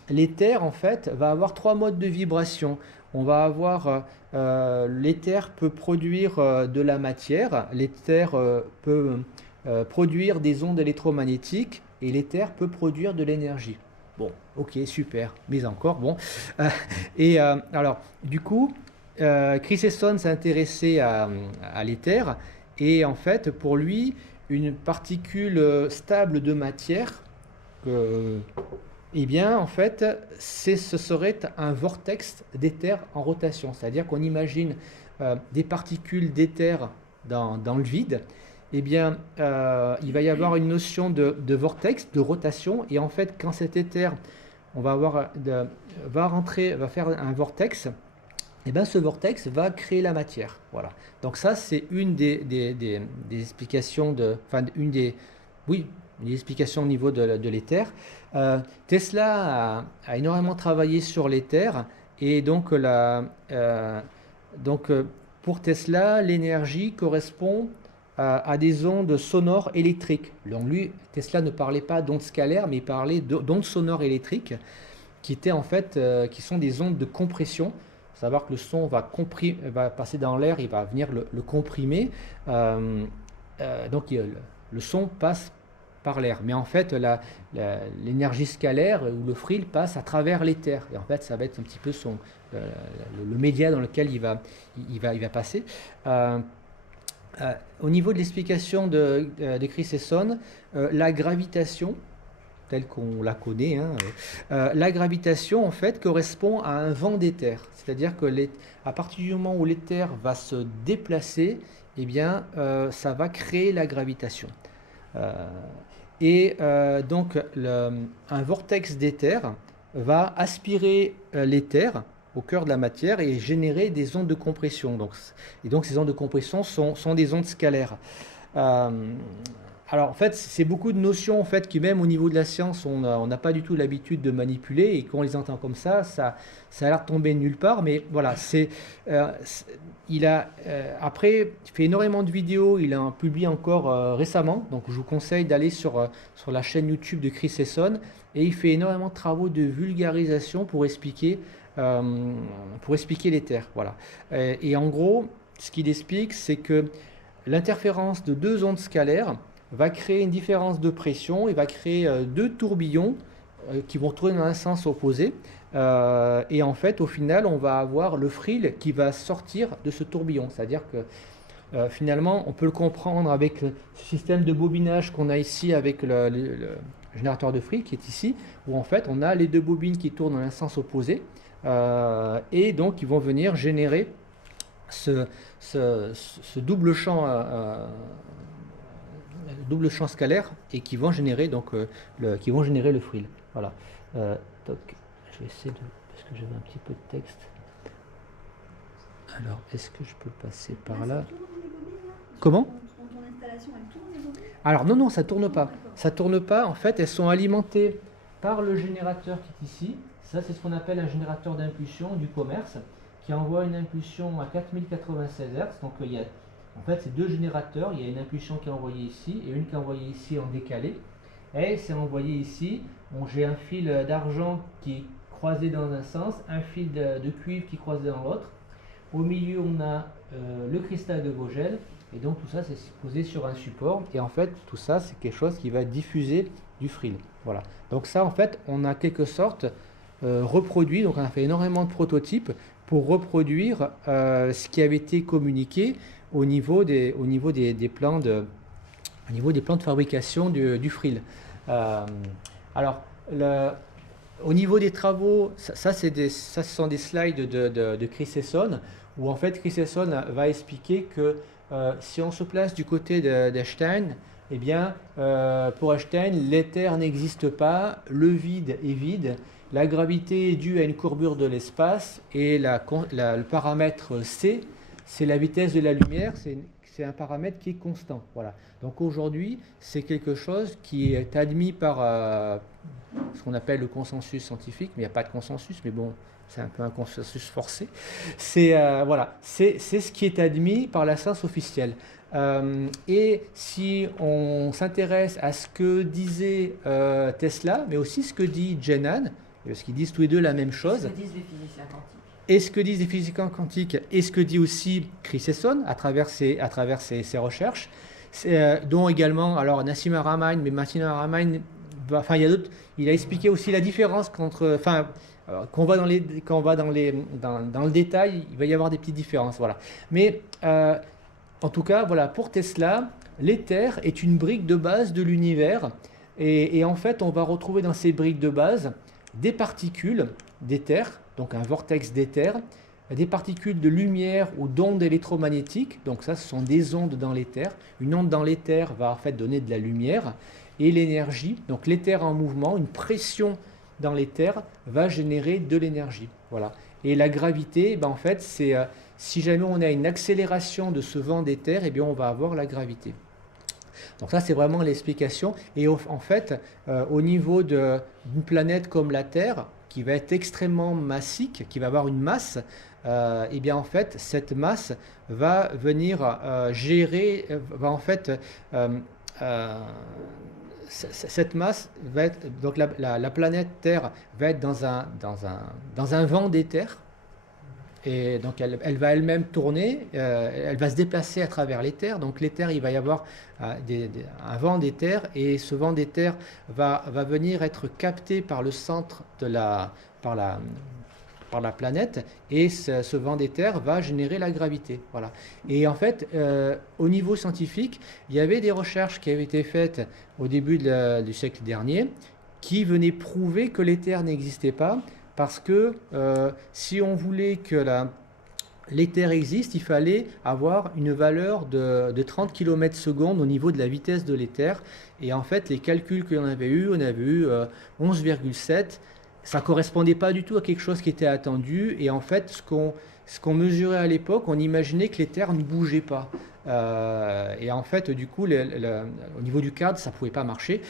l'éther en fait va avoir 3 modes de vibration. On va avoir l'éther peut produire de la matière, l'éther peut produire des ondes électromagnétiques, et l'éther peut produire de l'énergie. Bon, ok, super, mais encore, bon. Alors, du coup, Chris Esson s'est intéressé à l'éther, et en fait, pour lui, une particule stable de matière, eh bien, en fait, ce serait un vortex d'éther en rotation. C'est-à-dire qu'on imagine des particules d'éther dans le vide. Eh bien, il va y avoir une notion de vortex, de rotation. Et en fait, quand cet éther va faire un vortex, eh bien, ce vortex va créer la matière. Voilà. Donc ça, c'est une des explications une explication au niveau de l'éther. Tesla a énormément travaillé sur l'éther, et donc, pour Tesla, l'énergie correspond à des ondes sonores électriques. Donc lui, Tesla ne parlait pas d'ondes scalaires, mais il parlait d'ondes sonores électriques, qui étaient en fait, qui sont des ondes de compression. Il faut savoir que le son va passer dans l'air, il va venir le comprimer. Donc le son passe par l'air. Mais en fait, l'énergie scalaire ou le frill passe à travers l'éther. Et en fait, ça va être un petit peu le média dans lequel il va passer. Au niveau de l'explication de Chris Esson, la gravitation, telle qu'on la connaît, la gravitation en fait correspond à un vent d'éther. C'est-à-dire que à partir du moment où l'éther va se déplacer, eh bien, ça va créer la gravitation. Donc, un vortex d'éther va aspirer l'éther au cœur de la matière et générer des ondes de compression. Donc ces ondes de compression sont des ondes scalaires. Alors en fait, c'est beaucoup de notions en fait qui même au niveau de la science, on n'a pas du tout l'habitude de manipuler, et quand on les entend comme ça a l'air de tomber de nulle part. Mais voilà, après, il fait énormément de vidéos, il en publie encore récemment, donc je vous conseille d'aller sur la chaîne YouTube de Chris Esson, et il fait énormément de travaux de vulgarisation pour expliquer l'éther. Voilà. Et en gros, ce qu'il explique, c'est que l'interférence de 2 ondes scalaires va créer une différence de pression et va créer 2 tourbillons qui vont tourner dans un sens opposé. Et en fait, au final, on va avoir le frill qui va sortir de ce tourbillon. C'est-à-dire que finalement, on peut le comprendre avec ce système de bobinage qu'on a ici avec le générateur de frill qui est ici, où en fait, on a les 2 bobines qui tournent dans un sens opposé. Et donc, ils vont venir générer ce double champ scalaire, et qui vont générer le frill. Voilà. Je vais essayer de... parce que j'avais un petit peu de texte. Alors, est-ce que je peux passer par là? Comment? Ton installation, elle tourne les bobines? Alors non, ça tourne pas. D'accord. Ça tourne pas. En fait, elles sont alimentées par le générateur qui est ici. Ça, c'est ce qu'on appelle un générateur d'impulsion du commerce qui envoie une impulsion à 4096 Hz. Donc il y a, en fait, c'est deux générateurs. Il y a une impulsion qui est envoyée ici et une qui est envoyée ici en décalé. Et c'est envoyé ici. Bon, j'ai un fil d'argent qui est croisé dans un sens, un fil de cuivre qui est croisé dans l'autre. Au milieu, on a le cristal de Vogel. Et donc tout ça, c'est posé sur un support. Et en fait, tout ça, c'est quelque chose qui va diffuser du frill. Voilà. Donc ça, en fait, on a quelque sorte reproduit. Donc on a fait énormément de prototypes pour reproduire ce qui avait été communiqué au niveau des plans de fabrication du frill. Alors, au niveau des travaux, ce sont des slides de Chris Esson, où en fait Chris Esson va expliquer que si on se place du côté d'Einstein, eh bien, pour Einstein, l'éther n'existe pas, le vide est vide, la gravité est due à une courbure de l'espace, et le paramètre C, c'est la vitesse de la lumière, c'est un paramètre qui est constant. Voilà. Donc aujourd'hui, c'est quelque chose qui est admis par ce qu'on appelle le consensus scientifique, mais il n'y a pas de consensus, mais bon, c'est un peu un consensus forcé. Voilà, c'est ce qui est admis par la science officielle. Et si on s'intéresse à ce que disait Tesla, mais aussi ce que dit Jennan, parce qu'ils disent tous les deux la même chose. Ce que disent les physiciens quantiques. Et ce que disent les physiciens quantiques, et ce que dit aussi Chris Esson à travers ses recherches, dont également, alors Nassim Haramein, mais Nassim Haramein, enfin il y a d'autres, il a expliqué aussi la différence entre, enfin, quand on va dans le détail, il va y avoir des petites différences, voilà. Mais en tout cas, voilà, pour Tesla, l'éther est une brique de base de l'univers, et en fait, on va retrouver dans ces briques de base des particules d'éther, donc un vortex d'éther, des particules de lumière ou d'ondes électromagnétiques, donc ça ce sont des ondes dans l'éther. Une onde dans l'éther va en fait donner de la lumière, et l'énergie, donc l'éther en mouvement, une pression dans l'éther va générer de l'énergie. Voilà. Et la gravité, ben en fait, c'est si jamais on a une accélération de ce vent d'éther, eh bien on va avoir la gravité. Donc ça, c'est vraiment l'explication. Et en fait, au niveau d'une planète comme la Terre, qui va être extrêmement massique, qui va avoir une masse, et bien en fait, cette masse va venir gérer, va en fait, cette masse va être, donc la planète Terre va être dans un vent d'éther. Et donc elle va elle-même tourner, elle va se déplacer à travers l'éther. Donc l'éther, il va y avoir un vent d'éther, et ce vent d'éther va venir être capté par le centre par la planète, et ce vent d'éther va générer la gravité. Voilà. Et en fait, au niveau scientifique, il y avait des recherches qui avaient été faites au début du siècle dernier qui venaient prouver que l'éther n'existait pas. Parce que si on voulait que l'éther existe, il fallait avoir une valeur de 30 km/s au niveau de la vitesse de l'éther. Et en fait, les calculs qu'on avait eu, on avait eu 11,7. Ça ne correspondait pas du tout à quelque chose qui était attendu. Et en fait, ce qu'on mesurait à l'époque, on imaginait que l'éther ne bougeait pas. Et en fait, du coup, au niveau du cadre, ça ne pouvait pas marcher.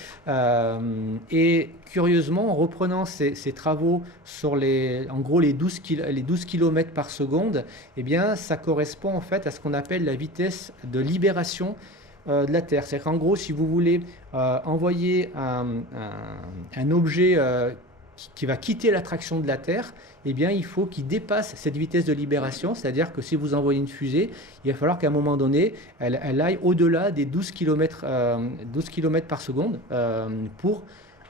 Et curieusement, en reprenant ces travaux sur en gros les 12 km par seconde, eh bien, ça correspond en fait à ce qu'on appelle la vitesse de libération de la Terre. C'est qu'en gros, si vous voulez envoyer un objet qui va quitter l'attraction de la Terre, eh bien, il faut qu'il dépasse cette vitesse de libération, c'est-à-dire que si vous envoyez une fusée, il va falloir qu'à un moment donné, elle aille au-delà des 12 km par seconde pour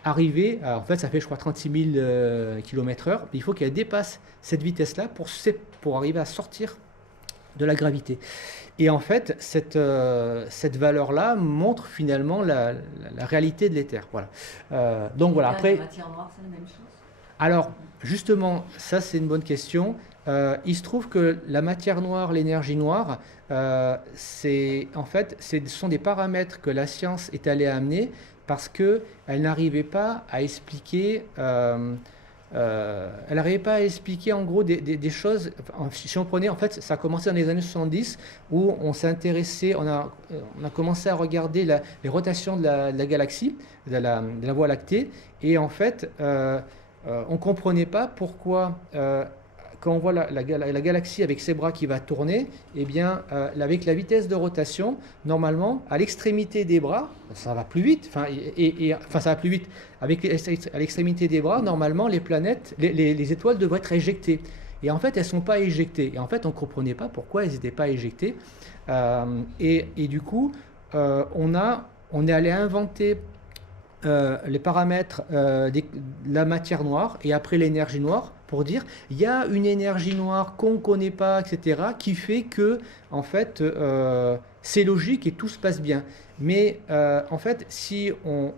arriver, en fait ça fait je crois 36 000 km/h, il faut qu'elle dépasse cette vitesse-là pour arriver à sortir de la gravité. Et en fait, cette valeur-là montre finalement la réalité de l'éther. Voilà. Donc voilà. Après, la matière noire, c'est la même chose? Alors, justement, ça c'est une bonne question. Il se trouve que la matière noire, l'énergie noire, ce sont des paramètres que la science est allée amener parce qu'elle n'arrivait pas à expliquer elle n'arrivait pas à expliquer en gros des choses. Si on prenait, en fait, ça a commencé dans les années 70 où on s'est intéressé, on a commencé à regarder les rotations de la galaxie, de la Voie lactée, et en fait, on ne comprenait pas pourquoi. Quand on voit la galaxie avec ses bras qui va tourner, eh bien, avec la vitesse de rotation, normalement, à l'extrémité des bras, ça va plus vite. Enfin, ça va plus vite. À l'extrémité des bras, normalement, les planètes, les étoiles devraient être éjectées. Et en fait, elles ne sont pas éjectées. Et en fait, on ne comprenait pas pourquoi elles n'étaient pas éjectées. Et du coup, on est allé inventer les paramètres de la matière noire et après l'énergie noire pour dire il y a une énergie noire qu'on ne connaît pas, etc., qui fait que en fait c'est logique et tout se passe bien. Mais en fait, si on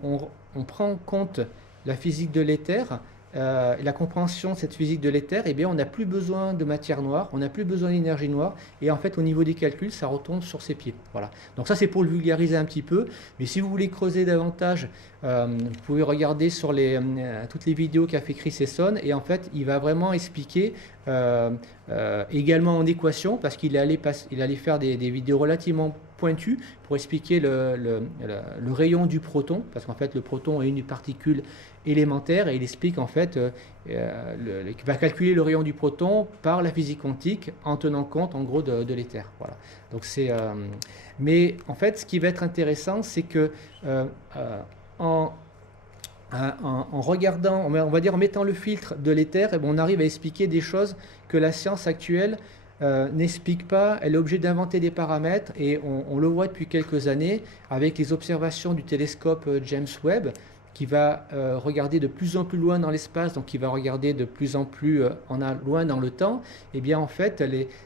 prend en compte la physique de l'éther, la compréhension de cette physique de l'éther, eh bien, on n'a plus besoin de matière noire, on n'a plus besoin d'énergie noire, et en fait, au niveau des calculs, ça retombe sur ses pieds. Voilà. Donc ça, c'est pour le vulgariser un petit peu, mais si vous voulez creuser davantage, vous pouvez regarder sur toutes les vidéos qu'a fait Chris Esson, et en fait, il va vraiment expliquer également en équation, parce qu'il allait faire des vidéos relativement pointues pour expliquer le rayon du proton, parce qu'en fait, le proton est une particule élémentaire, et il explique en fait qu'il va calculer le rayon du proton par la physique quantique en tenant compte en gros de l'éther. Voilà. Donc mais en fait, ce qui va être intéressant, c'est que en regardant, on va dire en mettant le filtre de l'éther, eh bien, on arrive à expliquer des choses que la science actuelle n'explique pas. Elle est obligée d'inventer des paramètres, et on le voit depuis quelques années avec les observations du télescope James Webb, qui va regarder de plus en plus loin dans l'espace, donc qui va regarder de plus en plus loin dans le temps. Et bien en fait,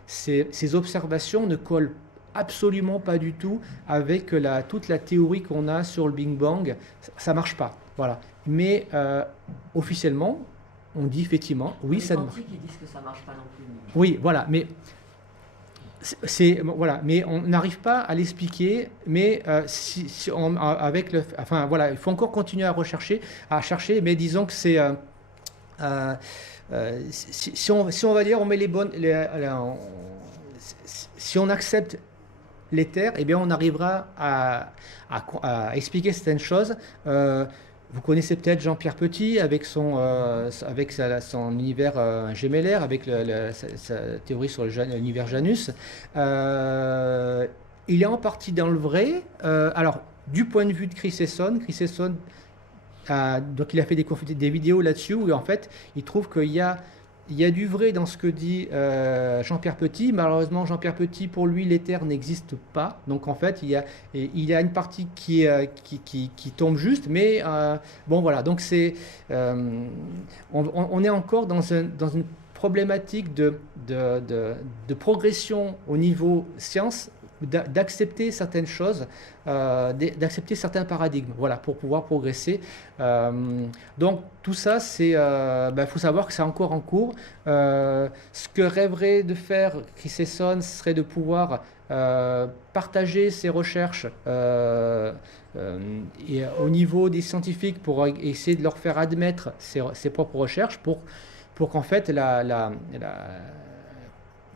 ces observations ne collent absolument pas du tout avec toute la théorie qu'on a sur le Big Bang. Ça marche pas. Voilà. Mais officiellement, on dit effectivement, oui, ça marche. Les quantiques, ils disent que ça marche pas non plus. Oui, voilà, mais voilà, mais on n'arrive pas à l'expliquer. Mais voilà, il faut encore continuer à chercher. Mais disons que c'est si on va dire, on met les bonnes, si on accepte l'éther, eh bien, on arrivera à expliquer certaines choses. Vous connaissez peut-être Jean-Pierre Petit avec son univers gémellaire, avec sa théorie sur l'univers Janus. Il est en partie dans le vrai. Alors, du point de vue de Chris Esson, donc il a fait des vidéos là-dessus où en fait, il trouve qu'il y a du vrai dans ce que dit Jean-Pierre Petit. Malheureusement, Jean-Pierre Petit, pour lui, l'éther n'existe pas. Donc en fait, il y a une partie qui tombe juste. Mais bon, voilà. Donc on est encore dans une problématique de progression au niveau science, d'accepter certaines choses, d'accepter certains paradigmes, voilà, pour pouvoir progresser. Donc tout ça, faut savoir que c'est encore en cours. Ce que rêverait de faire Chris Esson serait de pouvoir partager ses recherches et au niveau des scientifiques pour essayer de leur faire admettre ses propres recherches pour qu'en fait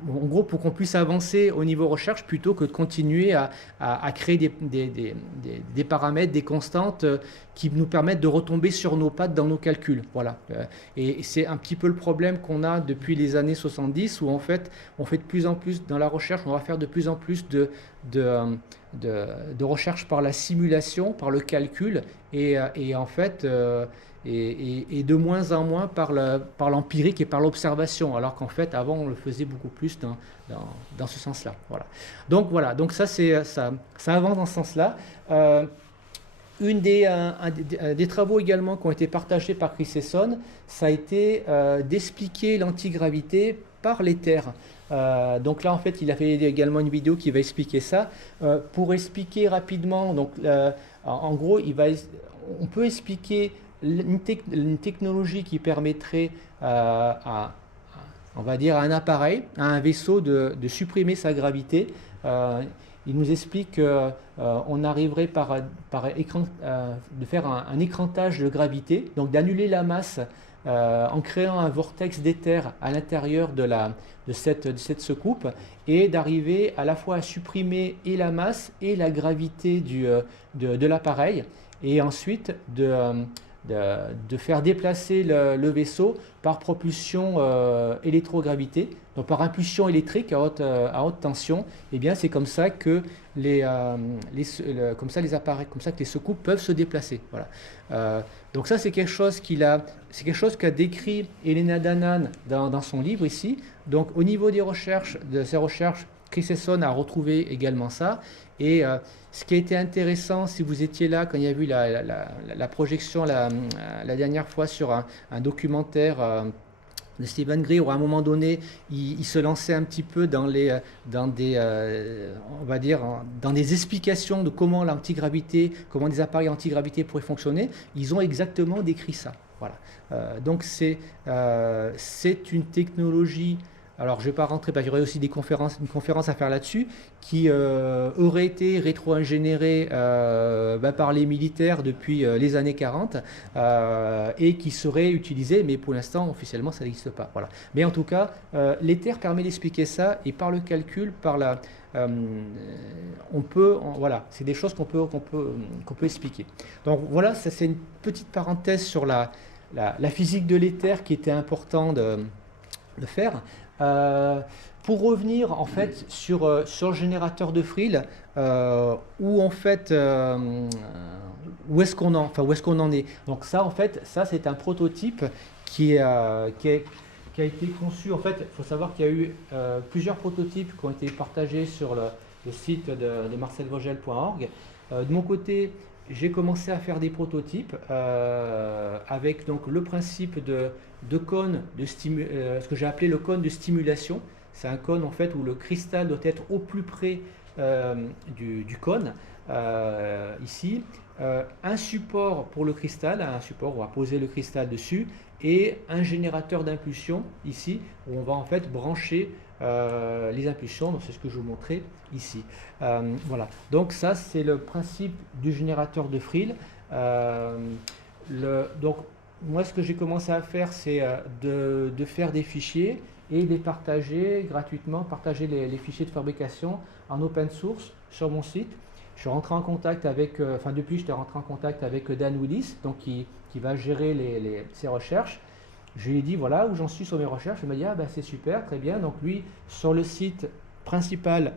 en gros, pour qu'on puisse avancer au niveau recherche plutôt que de continuer à créer des paramètres, des constantes qui nous permettent de retomber sur nos pattes dans nos calculs. Voilà. Et c'est un petit peu le problème qu'on a depuis les années 70 où en fait, on fait de plus en plus dans la recherche, on va faire de plus en plus de recherche par la simulation, par le calcul et en fait... Et de moins en moins par l'empirique et par l'observation, alors qu'en fait, avant, on le faisait beaucoup plus dans ce sens-là. Voilà. Donc ça avance dans ce sens-là. Des travaux également qui ont été partagés par Chris Esson, ça a été d'expliquer l'antigravité par l'éther. Donc là, en fait, il a fait également une vidéo qui va expliquer ça. Pour expliquer rapidement, donc, en gros, on peut expliquer une technologie qui permettrait on va dire à un appareil, à un vaisseau de supprimer sa gravité. Il nous explique qu'on arriverait par écran, de faire un écrantage de gravité, donc d'annuler la masse en créant un vortex d'éther à l'intérieur de cette secoupe et d'arriver à la fois à supprimer et la masse et la gravité de l'appareil et ensuite de faire déplacer le vaisseau par propulsion électrogravité, donc par impulsion électrique à haute tension. Et bien c'est comme ça que les appareils, comme ça que les secoupes peuvent se déplacer. Voilà. Donc ça c'est quelque chose qu'a décrit Elena Danaan dans son livre ici. Donc au niveau de ses recherches, Chris Esson a retrouvé également ça. Et ce qui a été intéressant, si vous étiez là quand il y a eu la projection la dernière fois sur un documentaire de Stephen Greer, où à un moment donné, il se lançait un petit peu dans des explications de comment l'antigravité, comment des appareils antigravité pourraient fonctionner. Ils ont exactement décrit ça. Voilà. Donc c'est une technologie. Alors, je ne vais pas rentrer, parce qu'il y aurait aussi une conférence à faire là-dessus, qui aurait été rétro-ingénérée par les militaires depuis les années 40 et qui serait utilisée, mais pour l'instant, officiellement, ça n'existe pas. Voilà. Mais en tout cas, l'éther permet d'expliquer ça, et par le calcul, voilà, c'est des choses qu'on peut expliquer. Donc voilà, ça c'est une petite parenthèse sur la physique de l'éther qui était important de faire. Pour revenir en fait sur le générateur de Friel, où est-ce qu'on en est. Donc ça en fait, ça c'est un prototype qui a été conçu. En fait, il faut savoir qu'il y a eu plusieurs prototypes qui ont été partagés sur le site de marcelvogel.org. De mon côté, j'ai commencé à faire des prototypes avec donc le principe de cône ce que j'ai appelé le cône de stimulation. C'est un cône en fait où le cristal doit être au plus près du cône ici. Un support pour le cristal, un support où on va poser le cristal dessus, et un générateur d'impulsion ici où on va en fait brancher les impulsions. Donc c'est ce que je vous montrais ici. Voilà. Donc ça c'est le principe du générateur de Friel. Donc moi ce que j'ai commencé à faire c'est de faire des fichiers et les partager gratuitement, partager les fichiers de fabrication en open source sur mon site. Je suis rentré en contact avec, depuis j'étais rentré en contact avec Dan Willis, donc qui va gérer ses recherches. Je lui ai dit voilà où j'en suis sur mes recherches. Il m'a dit c'est super, très bien. Donc lui sur le site principal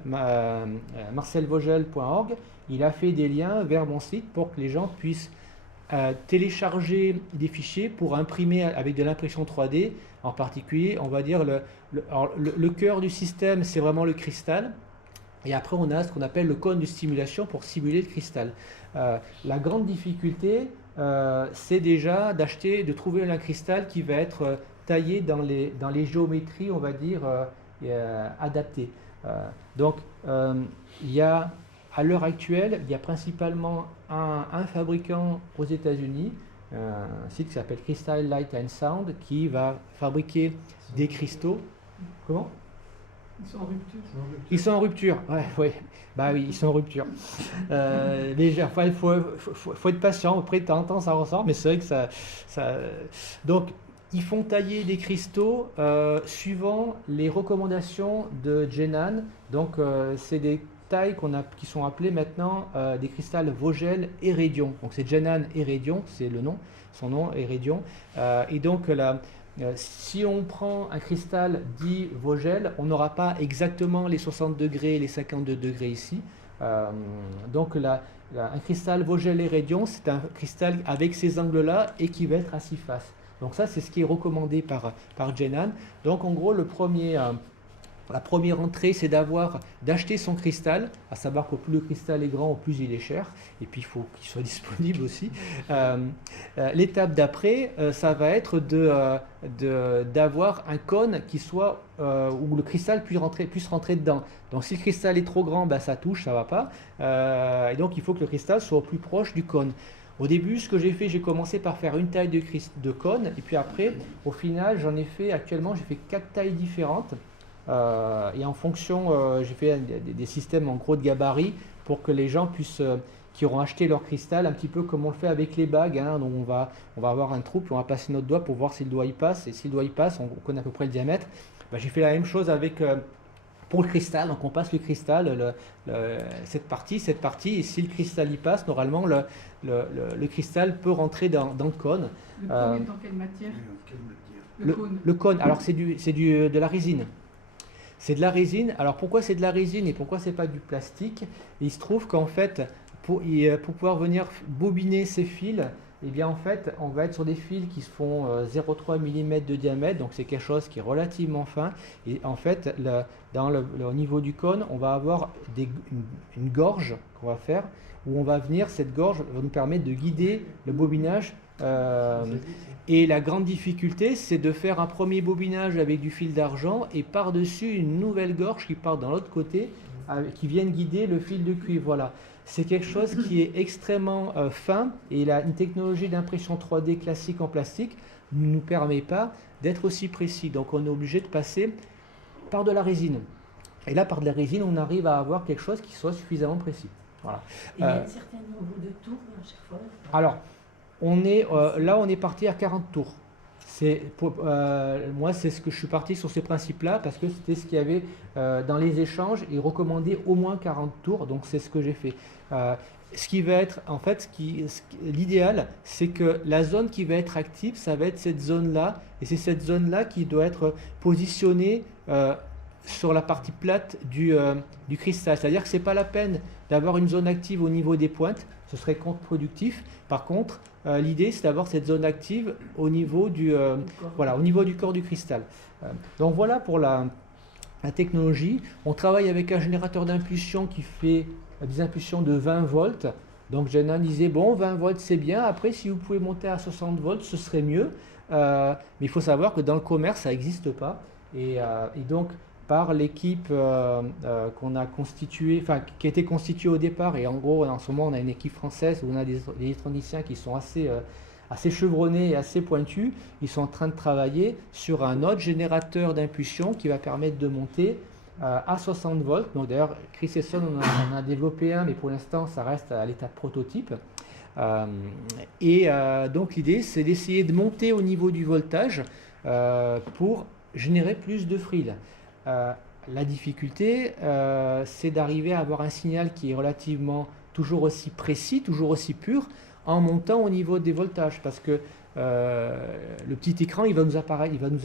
marcelvogel.org, il a fait des liens vers mon site pour que les gens puissent télécharger des fichiers pour imprimer avec de l'impression 3D. En particulier, on va dire le cœur du système, c'est vraiment le cristal. Et après, on a ce qu'on appelle le cône de stimulation pour simuler le cristal. La grande difficulté, c'est déjà de trouver un cristal qui va être taillé dans les géométries, on va dire, adaptées. Donc, il y a, à l'heure actuelle, il y a principalement un fabricant aux États-Unis, un site qui s'appelle Crystal Light and Sound, qui va fabriquer des cristaux. Comment ? Ils sont en rupture. Ils sont en rupture, ouais. Bah oui, ils sont en rupture. Déjà, il faut être patient, après de temps en temps ça ressort, mais c'est vrai que ça... Donc, ils font tailler des cristaux suivant les recommandations de Jenan. Donc, c'est des tailles qui sont appelées maintenant des cristals Vogel Iridion. Donc, c'est Jenan Iridion, c'est le nom, son nom Iridion. Et donc, si on prend un cristal dit Vogel, on n'aura pas exactement les 60 degrés et les 52 degrés ici. Donc un cristal Vogel Iridion, c'est un cristal avec ces angles-là et qui va être à 6 faces. Donc ça, c'est ce qui est recommandé par Jenan. Donc en gros, la première entrée, c'est d'acheter son cristal, à savoir qu'au plus le cristal est grand, au plus il est cher, et puis il faut qu'il soit disponible aussi. L'étape d'après, ça va être d'avoir un cône qui soit où le cristal puisse rentrer dedans. Donc si le cristal est trop grand, ça touche, ça ne va pas. Et donc il faut que le cristal soit au plus proche du cône. Au début, ce que j'ai fait, j'ai commencé par faire une taille de cône, et puis après, au final, actuellement, j'ai fait 4 tailles différentes. Et en fonction, j'ai fait des systèmes en gros de gabarit pour que les gens qui auront acheté leur cristal, un petit peu comme on le fait avec les bagues, hein. Donc on va avoir un trou, puis on va passer notre doigt pour voir si le doigt y passe, et si le doigt y passe, on connaît à peu près le diamètre. J'ai fait la même chose avec pour le cristal, donc on passe le cristal, cette partie, et si le cristal y passe, normalement le cristal peut rentrer dans le cône. Le cône est dans quelle matière? Le cône, alors c'est de la résine. C'est de la résine. Alors pourquoi c'est de la résine et pourquoi c'est pas du plastique? Il se trouve qu'en fait, pour pouvoir venir bobiner ces fils, eh bien en fait, on va être sur des fils qui se font 0,3 mm de diamètre, donc c'est quelque chose qui est relativement fin. Et en fait, au niveau du cône, on va avoir une gorge qu'on va faire, où on va venir, cette gorge va nous permettre de guider le bobinage. Et la grande difficulté, c'est de faire un premier bobinage avec du fil d'argent et par-dessus une nouvelle gorge qui part dans l'autre côté, qui vienne guider le fil de cuivre. Voilà. C'est quelque chose qui est extrêmement fin, et une technologie d'impression 3D classique en plastique ne nous permet pas d'être aussi précis. Donc on est obligé de passer par de la résine. Et là, par de la résine, on arrive à avoir quelque chose qui soit suffisamment précis. Voilà. Et il y a un certain nombre de tours à chaque fois. Alors, là, on est parti à 40 tours. Moi, c'est ce que je suis parti sur ces principes-là, parce que c'était ce qu'il y avait dans les échanges. Ils recommandaient au moins 40 tours, donc c'est ce que j'ai fait. Ce qui va être, en fait, l'idéal, c'est que la zone qui va être active, ça va être cette zone-là, et c'est cette zone-là qui doit être positionnée sur la partie plate du cristal. C'est-à-dire que ce n'est pas la peine d'avoir une zone active au niveau des pointes, ce serait contre-productif. Par contre, l'idée, c'est d'avoir cette zone active au niveau du corps du cristal. Donc voilà pour la technologie. On travaille avec un générateur d'impulsion qui fait des impulsions de 20 volts. Donc Jeanne disait, bon, 20 volts c'est bien, après si vous pouvez monter à 60 volts, ce serait mieux. Mais il faut savoir que dans le commerce, ça n'existe pas. Et donc, par l'équipe qu'on a constituée, enfin qui a été constituée au départ, et en gros en ce moment on a une équipe française où on a des électroniciens qui sont assez chevronnés et assez pointus. Ils sont en train de travailler sur un autre générateur d'impulsion qui va permettre de monter à 60 volts. Donc d'ailleurs Chris Esson on a développé un, mais pour l'instant ça reste à l'étape prototype. Donc l'idée c'est d'essayer de monter au niveau du voltage pour générer plus de frilles. La difficulté, c'est d'arriver à avoir un signal qui est relativement toujours aussi précis, toujours aussi pur, en montant au niveau des voltages, parce que le petit écran, il va nous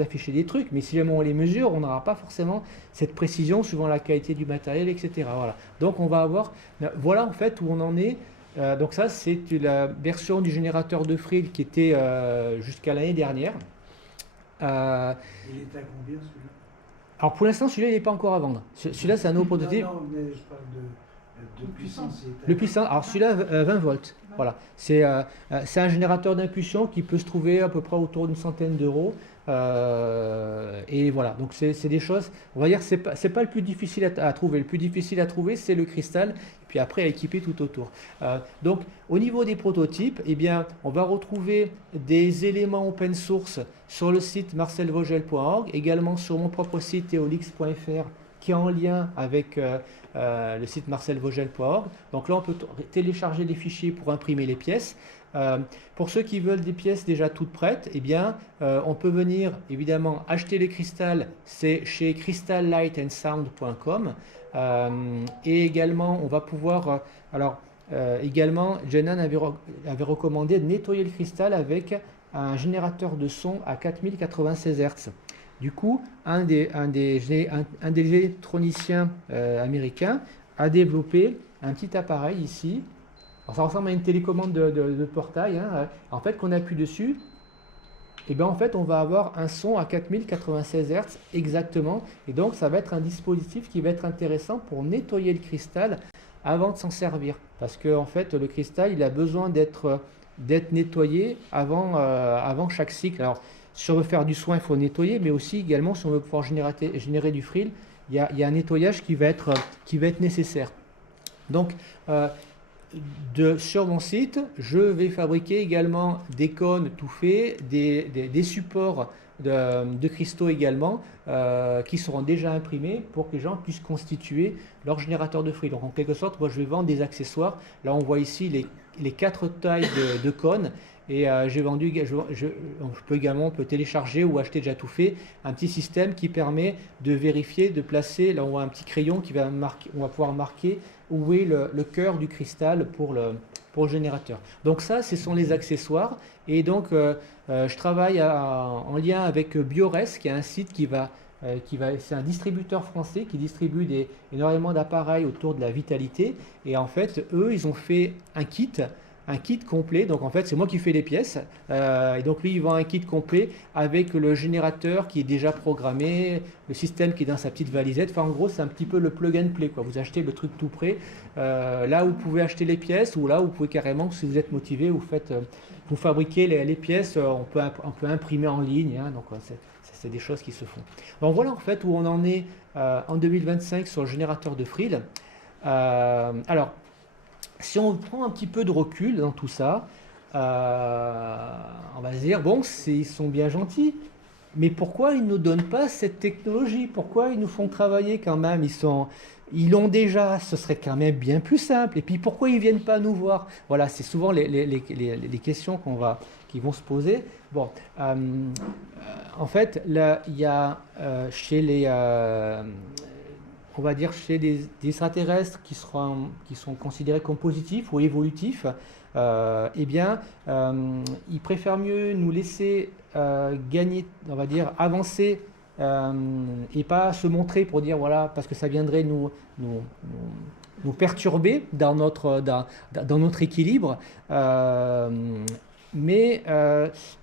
afficher des trucs, mais si jamais on les mesure, on n'aura pas forcément cette précision suivant la qualité du matériel, etc. Voilà. Donc on va avoir, voilà en fait où on en est. Donc ça, c'est la version du générateur de frilles qui était jusqu'à l'année dernière. Il est à combien celui-là? Alors pour l'instant, celui-là, il n'est pas encore à vendre. Celui-là, c'est un nouveau prototype. Non, mais je parle de puissance. Le puissant, alors celui-là, 20 volts. Voilà. C'est un générateur d'impulsion qui peut se trouver à peu près autour d'une centaine d'euros. Et voilà, donc c'est des choses, on va dire, c'est pas le plus difficile à trouver. Le plus difficile à trouver, c'est le cristal, puis après à équiper tout autour. Donc au niveau des prototypes, eh bien, on va retrouver des éléments open source sur le site marcelvogel.org, également sur mon propre site eolix.fr qui est en lien avec le site marcelvogel.org. Donc là, on peut télécharger les fichiers pour imprimer les pièces. Pour ceux qui veulent des pièces déjà toutes prêtes, eh bien, on peut venir évidemment acheter les cristals, c'est chez crystallightandsound.com. Et également, on va pouvoir, également, Jeanne avait recommandé de nettoyer le cristal avec un générateur de son à 4096 Hz. Du coup, un des électroniciens américains a développé un petit appareil ici. Alors, ça ressemble à une télécommande de portail. Hein. En fait, qu'on appuie dessus, et bien en fait, on va avoir un son à 4096 Hz exactement. Et donc, ça va être un dispositif qui va être intéressant pour nettoyer le cristal avant de s'en servir. Parce que en fait, le cristal, il a besoin d'être nettoyé avant chaque cycle. Alors, si on veut faire du soin, il faut nettoyer, mais aussi également, si on veut pouvoir générer du frill, il y a un nettoyage qui va être nécessaire. Donc, sur mon site, je vais fabriquer également des cônes tout faits, des supports de cristaux également qui seront déjà imprimés pour que les gens puissent constituer leur générateur de Friel. Donc en quelque sorte, moi je vais vendre des accessoires. Là on voit ici les 4 tailles de cônes. Et j'ai vendu, on peut télécharger ou acheter déjà tout fait, un petit système qui permet de vérifier, de placer, là on voit un petit crayon qui va marquer, on va pouvoir marquer où est le cœur du cristal pour le générateur. Donc ça, ce sont les accessoires. Et donc je travaille en lien avec Biores, qui est un site c'est un distributeur français qui distribue énormément d'appareils autour de la vitalité. Et en fait, eux, ils ont fait un kit complet. Donc en fait, c'est moi qui fais les pièces. Et donc lui, il vend un kit complet avec le générateur qui est déjà programmé, le système qui est dans sa petite valisette. Enfin, en gros, c'est un petit peu le plug and play, quoi. Vous achetez le truc tout prêt. Là où vous pouvez acheter les pièces, ou là où vous pouvez carrément, si vous êtes motivé, vous fabriquez les pièces. On peut imprimer en ligne. Hein, donc c'est des choses qui se font. Donc voilà en fait où on en est en 2025 sur le générateur de Friel. Alors, si on prend un petit peu de recul dans tout ça, on va se dire, bon, ils sont bien gentils, mais pourquoi ils ne nous donnent pas cette technologie? Pourquoi ils nous font travailler quand même? Ils l'ont déjà, ce serait quand même bien plus simple. Et puis pourquoi ils ne viennent pas nous voir? Voilà, c'est souvent les questions qui vont se poser. Bon, en fait, là, il y a chez on va dire chez des extraterrestres qui sont considérés comme positifs ou évolutifs, eh bien, ils préfèrent mieux nous laisser gagner, on va dire, avancer et pas se montrer pour dire, voilà, parce que ça viendrait nous perturber dans notre équilibre.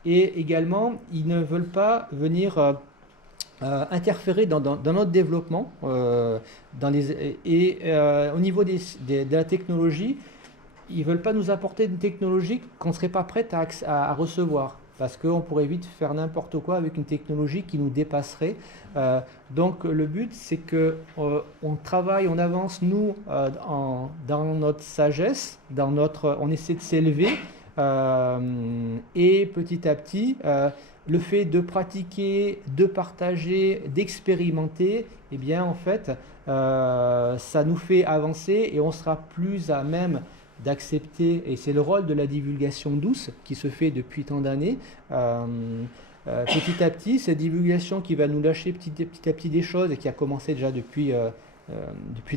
Et également, ils ne veulent pas venir interférer dans notre développement au niveau de la technologie. Ils ne veulent pas nous apporter une technologie qu'on ne serait pas prête à recevoir, parce qu'on pourrait vite faire n'importe quoi avec une technologie qui nous dépasserait. Donc le but, c'est qu'on travaille, on avance nous dans notre sagesse, on essaie de s'élever, et petit à petit le fait de pratiquer, de partager, d'expérimenter, eh bien en fait, ça nous fait avancer et on sera plus à même d'accepter, et c'est le rôle de la divulgation douce qui se fait depuis tant d'années. Petit à petit, cette divulgation qui va nous lâcher petit à petit des choses et qui a commencé déjà depuis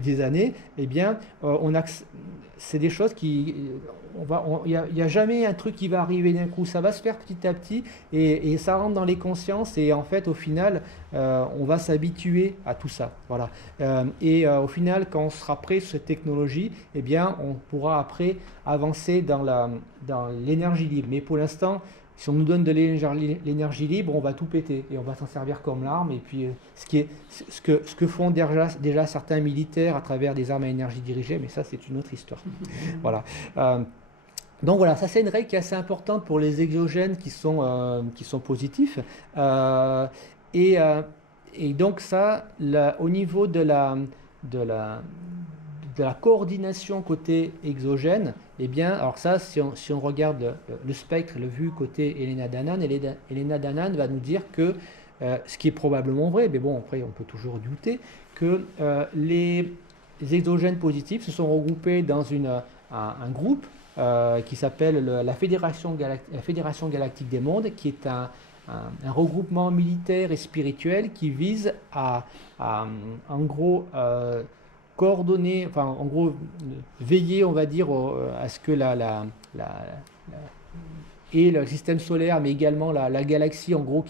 des années, eh bien, c'est des choses qui... Il n'y a jamais un truc qui va arriver d'un coup, ça va se faire petit à petit et ça rentre dans les consciences et en fait au final on va s'habituer à tout ça. Voilà. Au final quand on sera prêt sur cette technologie, eh bien on pourra après avancer dans l'énergie libre. Mais pour l'instant, si on nous donne de l'énergie libre, on va tout péter et on va s'en servir comme l'arme. Et puis ce que font déjà certains militaires à travers des armes à énergie dirigée, mais ça c'est une autre histoire. Voilà. Donc voilà, ça c'est une règle qui est assez importante pour les exogènes qui sont positifs. Et donc ça, au niveau de la coordination côté exogène, eh bien, alors ça, si on regarde le spectre, le vu côté Elena Danaan, Elena Danaan va nous dire que, ce qui est probablement vrai, mais bon, après on peut toujours douter, que les exogènes positifs se sont regroupés dans un groupe qui s'appelle la Fédération Galactique des Mondes, qui est un regroupement militaire et spirituel qui vise à en gros, coordonner, enfin en gros veiller, on va dire, à ce que et le système solaire, mais également la galaxie, en gros,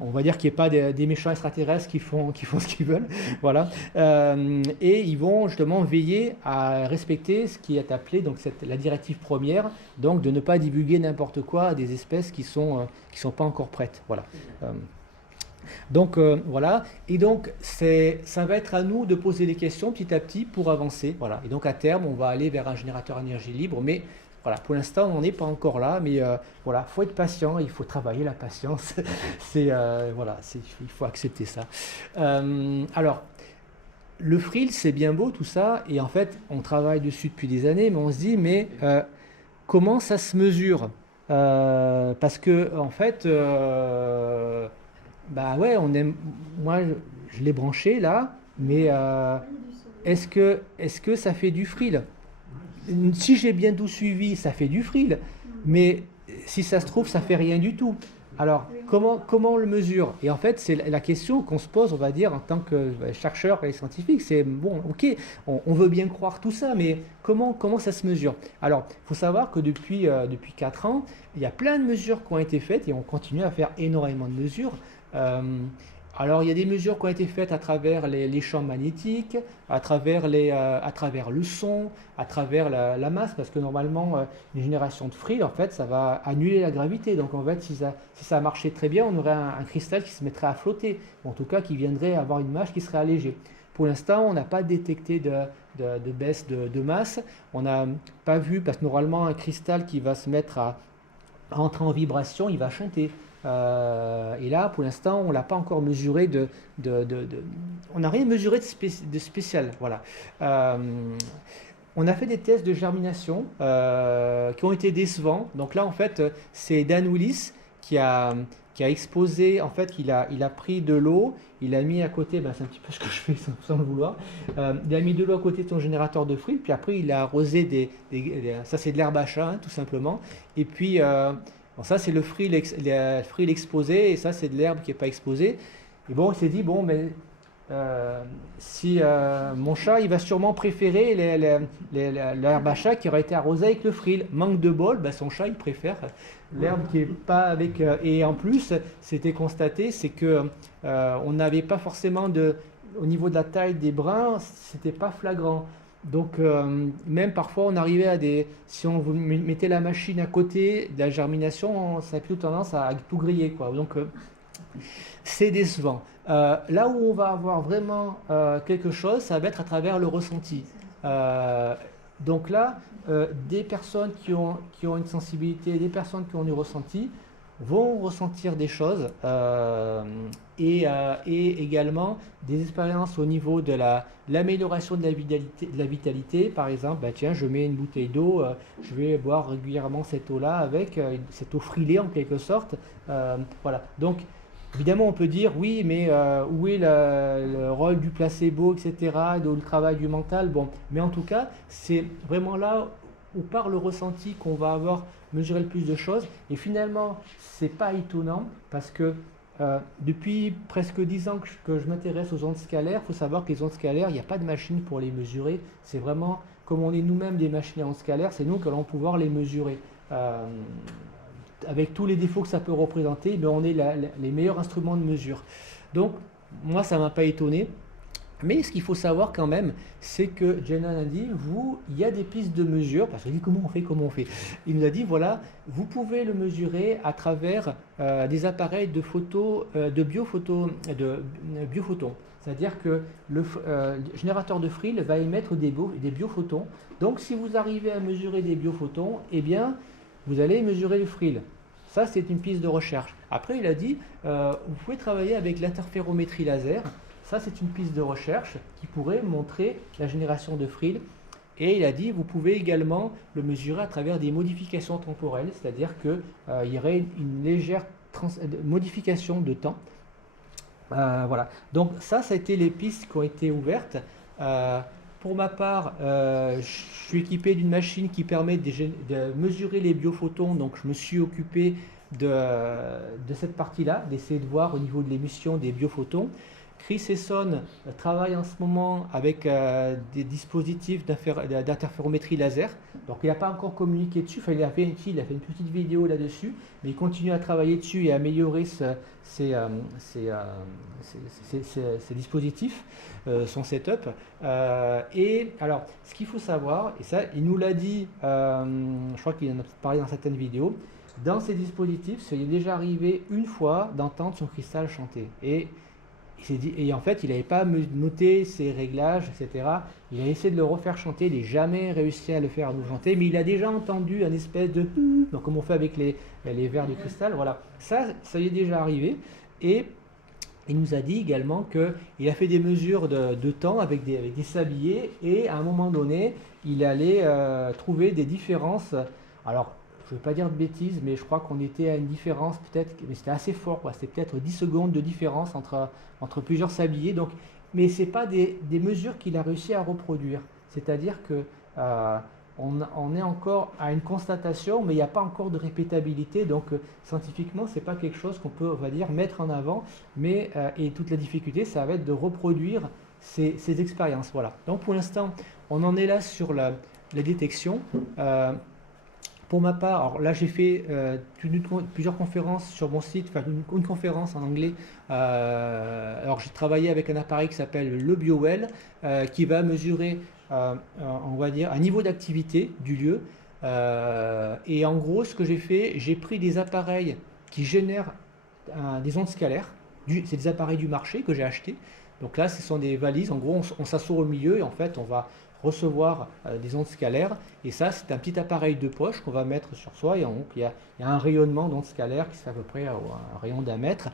on va dire qu'il n'y ait pas des méchants extraterrestres qui font ce qu'ils veulent, voilà. Et ils vont justement veiller à respecter ce qui est appelé donc la directive première, donc de ne pas divulguer n'importe quoi à des espèces qui sont pas encore prêtes, voilà. Donc voilà, et donc ça va être à nous de poser les questions petit à petit pour avancer, voilà. Et donc à terme, on va aller vers un générateur énergie libre, mais voilà, pour l'instant, on n'en est pas encore là, mais voilà, faut être patient, il faut travailler la patience. Voilà, il faut accepter ça. Alors, le Friel, c'est bien beau tout ça, et en fait, on travaille dessus depuis des années, mais on se dit, mais comment ça se mesure? parce que en fait, bah ouais, moi, je l'ai branché là, mais est-ce que ça fait du frill? Si j'ai bien tout suivi, ça fait du frill, mais si ça se trouve, ça fait rien du tout. Alors, comment on le mesure? Et en fait, c'est la question qu'on se pose, on va dire, en tant que chercheur et scientifique. C'est bon, ok, on veut bien croire tout ça, mais comment ça se mesure? Alors, il faut savoir que depuis 4 ans, il y a plein de mesures qui ont été faites et on continue à faire énormément de mesures. Euh, alors, il y a des mesures qui ont été faites à travers les champs magnétiques, à travers le son, à travers la masse, parce que normalement, une génération de frill, en fait, ça va annuler la gravité. Donc, en fait, si ça marchait très bien, on aurait un cristal qui se mettrait à flotter, ou en tout cas, qui viendrait avoir une masse qui serait allégée. Pour l'instant, on n'a pas détecté de baisse de masse. On n'a pas vu, parce que normalement, un cristal qui va se mettre à entrer en vibration, il va chanter. Et là, pour l'instant, on ne l'a pas encore mesuré on n'a rien mesuré de spécial. Voilà. On a fait des tests de germination qui ont été décevants. Donc là, en fait, c'est Dan Willis qui a exposé, en fait, il a pris de l'eau, il a mis à côté, ben, c'est un petit peu ce que je fais sans le vouloir, il a mis de l'eau à côté de son générateur de frill, puis après, il a arrosé ça c'est de l'herbe à chat, hein, tout simplement. Et puis, bon, ça, c'est le frill exposé, et ça, c'est de l'herbe qui n'est pas exposée. Et bon, il s'est dit, bon, mais si mon chat, il va sûrement préférer l'herbe à chat qui aurait été arrosée avec le frill. Manque de bol, ben, son chat, il préfère l'herbe qui n'est pas avec... et en plus, c'était constaté, c'est que on n'avait pas forcément au niveau de la taille des brins, c'était pas flagrant. Donc, même parfois, on arrivait si on vous mettait la machine à côté de la germination, ça a plutôt tendance à tout griller, quoi. Donc, c'est décevant. Là où on va avoir vraiment quelque chose, ça va être à travers le ressenti. Donc là, des personnes qui ont une sensibilité, des personnes qui ont du ressenti, vont ressentir des choses et également des expériences au niveau de l'amélioration de la vitalité. Par exemple, bah tiens, je mets une bouteille d'eau, je vais boire régulièrement cette eau-là avec cette eau frillée en quelque sorte. Voilà. Donc, évidemment, on peut dire oui, mais où est le rôle du placebo, etc., de le travail du mental? Bon, mais en tout cas, c'est vraiment là où par le ressenti qu'on va avoir mesuré le plus de choses. Et finalement, c'est pas étonnant parce que depuis presque 10 ans que je m'intéresse aux ondes scalaires, il faut savoir que les ondes scalaires, il n'y a pas de machine pour les mesurer. C'est vraiment, comme on est nous-mêmes des machines à ondes scalaires, c'est nous qui allons pouvoir les mesurer. Avec tous les défauts que ça peut représenter, mais on est les meilleurs instruments de mesure. Donc, moi, ça ne m'a pas étonné. Mais ce qu'il faut savoir quand même, c'est que Jenan a dit, il y a des pistes de mesure, parce qu'il dit comment on fait. Il nous a dit, voilà, vous pouvez le mesurer à travers des appareils de biophotons. C'est-à-dire que le générateur de frill va émettre des biophotons. Donc, si vous arrivez à mesurer des biophotons, eh bien, vous allez mesurer le frill. Ça, c'est une piste de recherche. Après, il a dit, vous pouvez travailler avec l'interférométrie laser. Ça, c'est une piste de recherche qui pourrait montrer la génération de frill. Et il a dit, vous pouvez également le mesurer à travers des modifications temporelles, c'est-à-dire qu'il y aurait une légère modification de temps. Voilà. Donc ça a été les pistes qui ont été ouvertes. Pour ma part, je suis équipé d'une machine qui permet de mesurer les biophotons, donc je me suis occupé de cette partie-là, d'essayer de voir au niveau de l'émission des biophotons. Chris Esson travaille en ce moment avec des dispositifs d'interférométrie laser. Donc il n'a pas encore communiqué dessus, il a fait une petite vidéo là-dessus, mais il continue à travailler dessus et à améliorer ses dispositifs, son setup. Et alors, ce qu'il faut savoir, et ça il nous l'a dit, je crois qu'il en a parlé dans certaines vidéos, dans ces dispositifs, il est déjà arrivé une fois d'entendre son cristal chanter. Et en fait, il n'avait pas noté ses réglages, etc. Il a essayé de le refaire chanter, il n'a jamais réussi à le faire nous chanter, mais il a déjà entendu un espèce de... Donc, comme on fait avec les verres de cristal, voilà. Ça y est déjà arrivé. Et il nous a dit également qu'il a fait des mesures de temps avec des sabliers, et à un moment donné, il allait trouver des différences. Alors, je ne veux pas dire de bêtises, mais je crois qu'on était à une différence peut-être, mais c'était assez fort, quoi. C'était peut-être 10 secondes de différence entre plusieurs sabliers. Donc, mais ce n'est pas des mesures qu'il a réussi à reproduire. C'est-à-dire que on est encore à une constatation, mais il n'y a pas encore de répétabilité. Donc, scientifiquement, ce n'est pas quelque chose qu'on peut, on va dire, mettre en avant. Mais, et toute la difficulté, ça va être de reproduire ces expériences. Voilà. Donc, pour l'instant, on en est là sur la détection. Pour ma part, alors là j'ai fait plusieurs conférences sur mon site, enfin une conférence en anglais. Alors j'ai travaillé avec un appareil qui s'appelle le BioWell, qui va mesurer, on va dire, un niveau d'activité du lieu. Et en gros, ce que j'ai fait, j'ai pris des appareils qui génèrent des ondes scalaires. C'est des appareils du marché que j'ai achetés. Donc là, ce sont des valises. En gros, on s'assoit au milieu et en fait, on va recevoir des ondes scalaires, et ça c'est un petit appareil de poche qu'on va mettre sur soi, et donc il y a un rayonnement d'ondes scalaires qui fait à peu près un rayon d'1 mètre,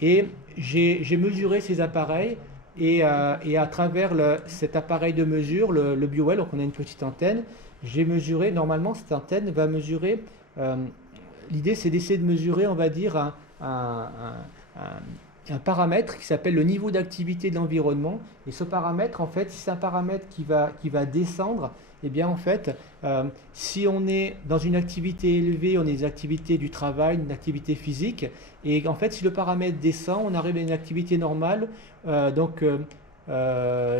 et j'ai mesuré ces appareils, et à travers cet appareil de mesure, le BioWell, donc on a une petite antenne, j'ai mesuré, normalement cette antenne va mesurer, l'idée c'est d'essayer de mesurer, on va dire, un paramètre qui s'appelle le niveau d'activité de l'environnement, et ce paramètre, en fait, si c'est un paramètre qui va descendre, eh bien en fait, si on est dans une activité élevée, on est des activités du travail, une activité physique, et en fait si le paramètre descend, on arrive à une activité normale,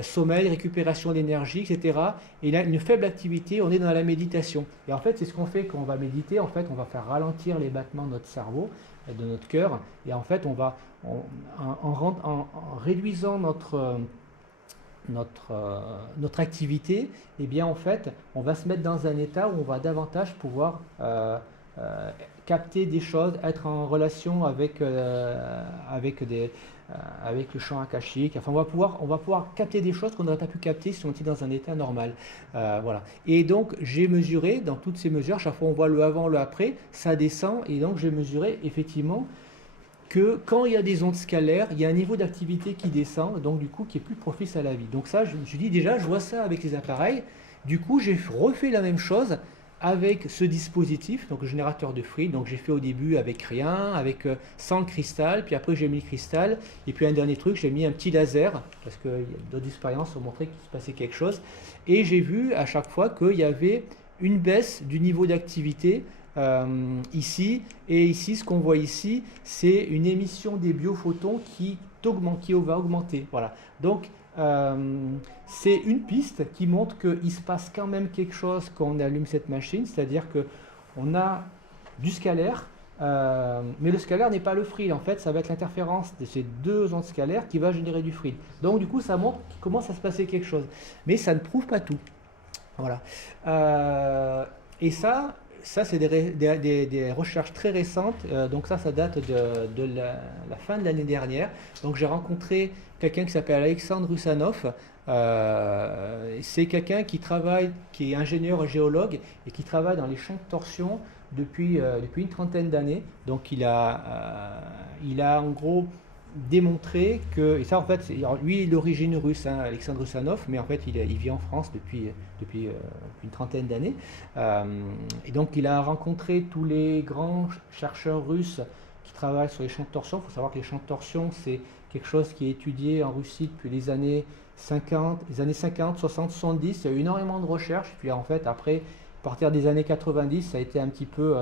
sommeil, récupération d'énergie, etc. Et là, une faible activité, on est dans la méditation. Et en fait, c'est ce qu'on fait quand on va méditer. En fait, on va faire ralentir les battements de notre cerveau, de notre cœur. Et en fait, en réduisant notre activité, eh bien, en fait, on va se mettre dans un état où on va davantage pouvoir capter des choses, être en relation avec le champ akashique. Enfin, on va pouvoir capter des choses qu'on n'aurait pas pu capter si on était dans un état normal. Voilà. Et donc, j'ai mesuré, dans toutes ces mesures, chaque fois on voit le avant, le après, ça descend, et donc j'ai mesuré effectivement que quand il y a des ondes scalaires, il y a un niveau d'activité qui descend, donc du coup qui est plus propice à la vie. Donc ça, je me suis dit déjà, je vois ça avec les appareils. Du coup, j'ai refait la même chose avec ce dispositif, donc le générateur de Fried. Donc j'ai fait au début avec rien, sans le cristal, puis après j'ai mis le cristal, et puis un dernier truc, j'ai mis un petit laser, parce que d'autres expériences ont montré qu'il se passait quelque chose, et j'ai vu à chaque fois qu'il y avait une baisse du niveau d'activité ici, et ici, ce qu'on voit ici, c'est une émission des biophotons qui va augmenter. Voilà. Donc c'est une piste qui montre qu'il se passe quand même quelque chose quand on allume cette machine, c'est-à-dire qu'on a du scalaire, mais le scalaire n'est pas le Fried. En fait, ça va être l'interférence de ces deux ondes scalaires qui va générer du Fried. Donc du coup, ça montre qu'il commence à se passer quelque chose. Mais ça ne prouve pas tout. Voilà. Et ça c'est des recherches très récentes. Donc ça date de la fin de l'année dernière. Donc j'ai rencontré quelqu'un qui s'appelle Alexandre Russanov. C'est quelqu'un qui est ingénieur géologue et qui travaille dans les champs de torsion depuis une trentaine d'années. Donc il a en gros démontré que, et ça en fait, lui il est d'origine russe, hein, Alexandre Russanov, mais en fait il vit en France depuis une trentaine d'années. Et donc il a rencontré tous les grands chercheurs russes qui travaillent sur les champs de torsion. Il faut savoir que les champs de torsion, c'est quelque chose qui est étudié en Russie depuis les années 50, 60, 70. Il y a eu énormément de recherches. Puis en fait, après, à partir des années 90, ça a été un petit peu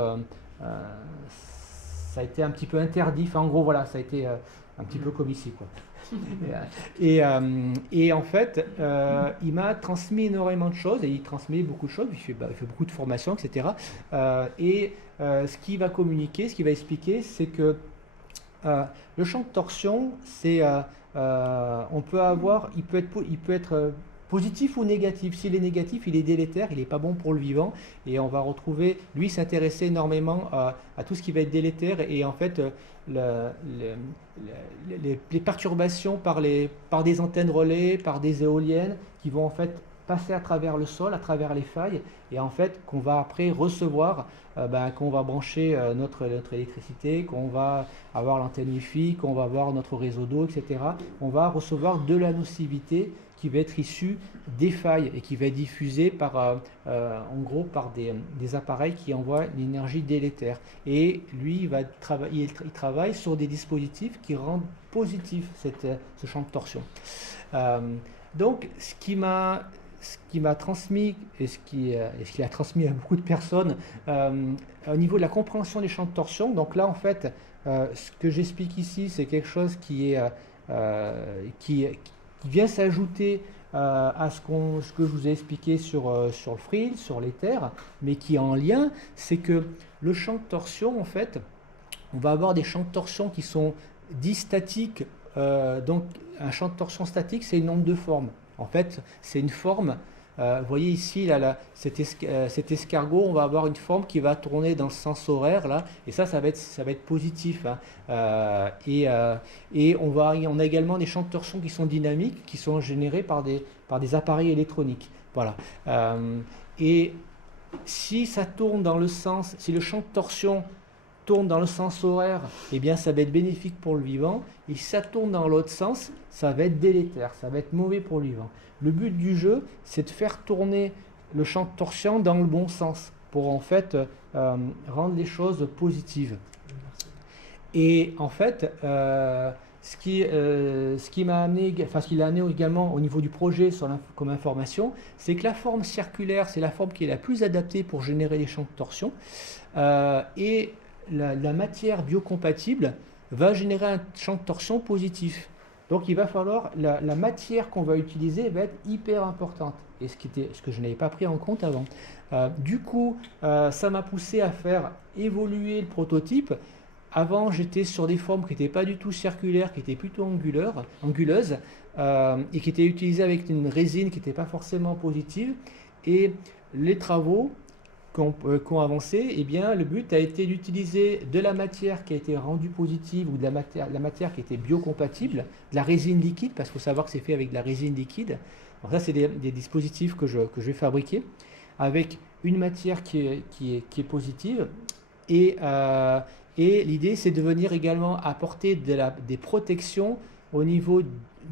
interdit. Enfin, en gros, voilà, ça a été un petit peu comme ici, quoi. Et en fait, il m'a transmis énormément de choses, et il transmet beaucoup de choses, il fait beaucoup de formations, etc. Ce qu'il va communiquer, ce qu'il va expliquer, c'est que le champ de torsion, il peut être positif ou négatif. S'il est négatif, il est délétère, il n'est pas bon pour le vivant, et on va retrouver, lui s'intéresser énormément à tout ce qui va être délétère, et en fait les perturbations par des antennes relais, par des éoliennes qui vont en fait passer à travers le sol, à travers les failles, et en fait qu'on va après recevoir, qu'on va brancher notre électricité, qu'on va avoir l'antenne Wi-Fi, qu'on va avoir notre réseau d'eau, etc. On va recevoir de la nocivité qui va être issue des failles et qui va être diffusée en gros par des appareils qui envoient l'énergie délétère. Et lui, il travaille sur des dispositifs qui rendent positif ce champ de torsion. Donc, ce qui m'a transmis, et ce qui a transmis à beaucoup de personnes, au niveau de la compréhension des champs de torsion, donc là, en fait, ce que j'explique ici, c'est quelque chose qui vient s'ajouter à ce que je vous ai expliqué sur le frill, sur les terres, mais qui est en lien, c'est que le champ de torsion, en fait, on va avoir des champs de torsion qui sont dits statiques. Donc, un champ de torsion statique, c'est une onde de forme. En fait, c'est une forme. Vous voyez ici, cet escargot, on va avoir une forme qui va tourner dans le sens horaire, là, et ça va être positif. Hein. Et on a également des champs de torsion qui sont dynamiques, qui sont générés par des appareils électroniques. Voilà. Et si ça tourne dans le sens, si le champ de torsion tourne dans le sens horaire, eh bien ça va être bénéfique pour le vivant, et si ça tourne dans l'autre sens, ça va être délétère, ça va être mauvais pour le vivant. Le but du jeu, c'est de faire tourner le champ de torsion dans le bon sens, pour en fait rendre les choses positives. Et en fait, ce qui m'a amené, enfin ce qui l'a amené également au niveau du projet comme information, c'est que la forme circulaire, c'est la forme qui est la plus adaptée pour générer les champs de torsion, et la matière biocompatible va générer un champ de torsion positif. Donc il va falloir, la matière qu'on va utiliser va être hyper importante, et ce que je n'avais pas pris en compte avant. Du coup, ça m'a poussé à faire évoluer le prototype. Avant, j'étais sur des formes qui n'étaient pas du tout circulaires, qui étaient plutôt anguleuses, et qui étaient utilisées avec une résine qui n'était pas forcément positive. Et les travaux qui ont avancé, eh bien, le but a été d'utiliser de la matière qui a été rendue positive ou de la matière qui était biocompatible, de la résine liquide, parce qu'il faut savoir que c'est fait avec de la résine liquide. Alors ça, c'est des dispositifs que je vais fabriquer avec une matière qui est positive. Et l'idée, c'est de venir également apporter des protections au niveau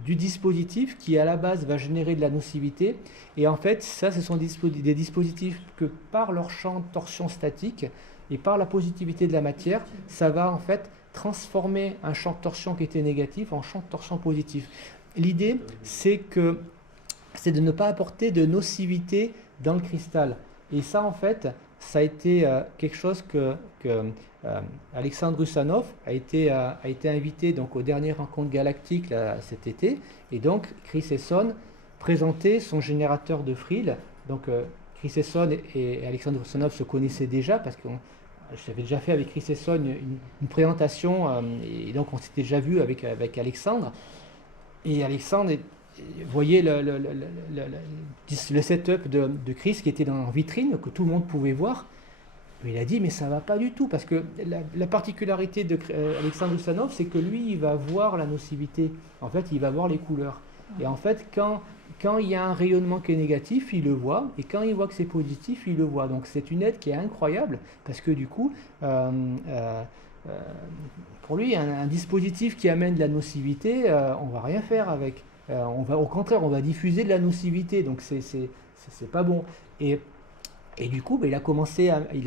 du dispositif qui, à la base, va générer de la nocivité. Et en fait, ça, ce sont des dispositifs que, par leur champ de torsion statique et par la positivité de la matière, ça va en fait transformer un champ de torsion qui était négatif en champ de torsion positif. L'idée, c'est de ne pas apporter de nocivité dans le cristal. Et ça, en fait, ça a été quelque chose que Alexandre Russanov a été invité donc aux dernières rencontres galactiques là, cet été, et donc Chris Esson présentait son générateur de frill. Donc Chris Esson et Alexandre Russanov se connaissaient déjà, parce que j'avais déjà fait avec Chris Esson une présentation, et donc on s'était déjà vu avec Alexandre. Et Alexandre voyait le setup de Chris qui était dans la vitrine, que tout le monde pouvait voir. Il a dit, mais ça ne va pas du tout, parce que la particularité d'Alexandre Russanov, c'est que lui, il va voir la nocivité. En fait, il va voir les couleurs. Et en fait, quand il y a un rayonnement qui est négatif, il le voit, et quand il voit que c'est positif, il le voit. Donc c'est une aide qui est incroyable, parce que du coup, pour lui, un dispositif qui amène de la nocivité, on ne va rien faire avec. Au contraire, on va diffuser de la nocivité, donc c'est pas bon. Et du coup, il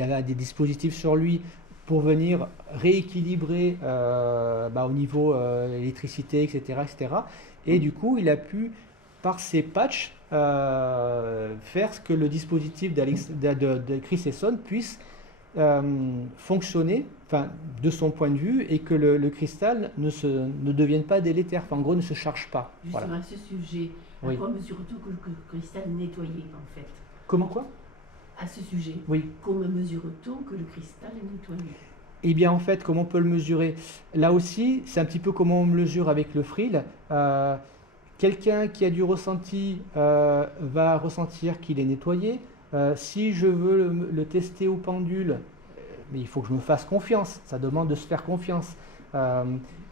avait des dispositifs sur lui pour venir rééquilibrer au niveau électricité, etc., etc. Et du coup, il a pu, par ses patchs, faire ce que le dispositif de Chris Esson puisse fonctionner, de son point de vue, et que le cristal ne devienne pas délétère, en gros ne se charge pas. Justement, Voilà. à ce sujet, Oui. à quoi mesure-t-on que le cristal est nettoyé, en fait? Comment quoi? À ce sujet, Oui. comment mesure-t-on que le cristal est nettoyé? Eh bien, en fait, comment on peut le mesurer? Là aussi, c'est un petit peu comment on mesure avec le frill. Quelqu'un qui a du ressenti va ressentir qu'il est nettoyé. Si je veux le tester au pendule, mais il faut que je me fasse confiance. Ça demande de se faire confiance.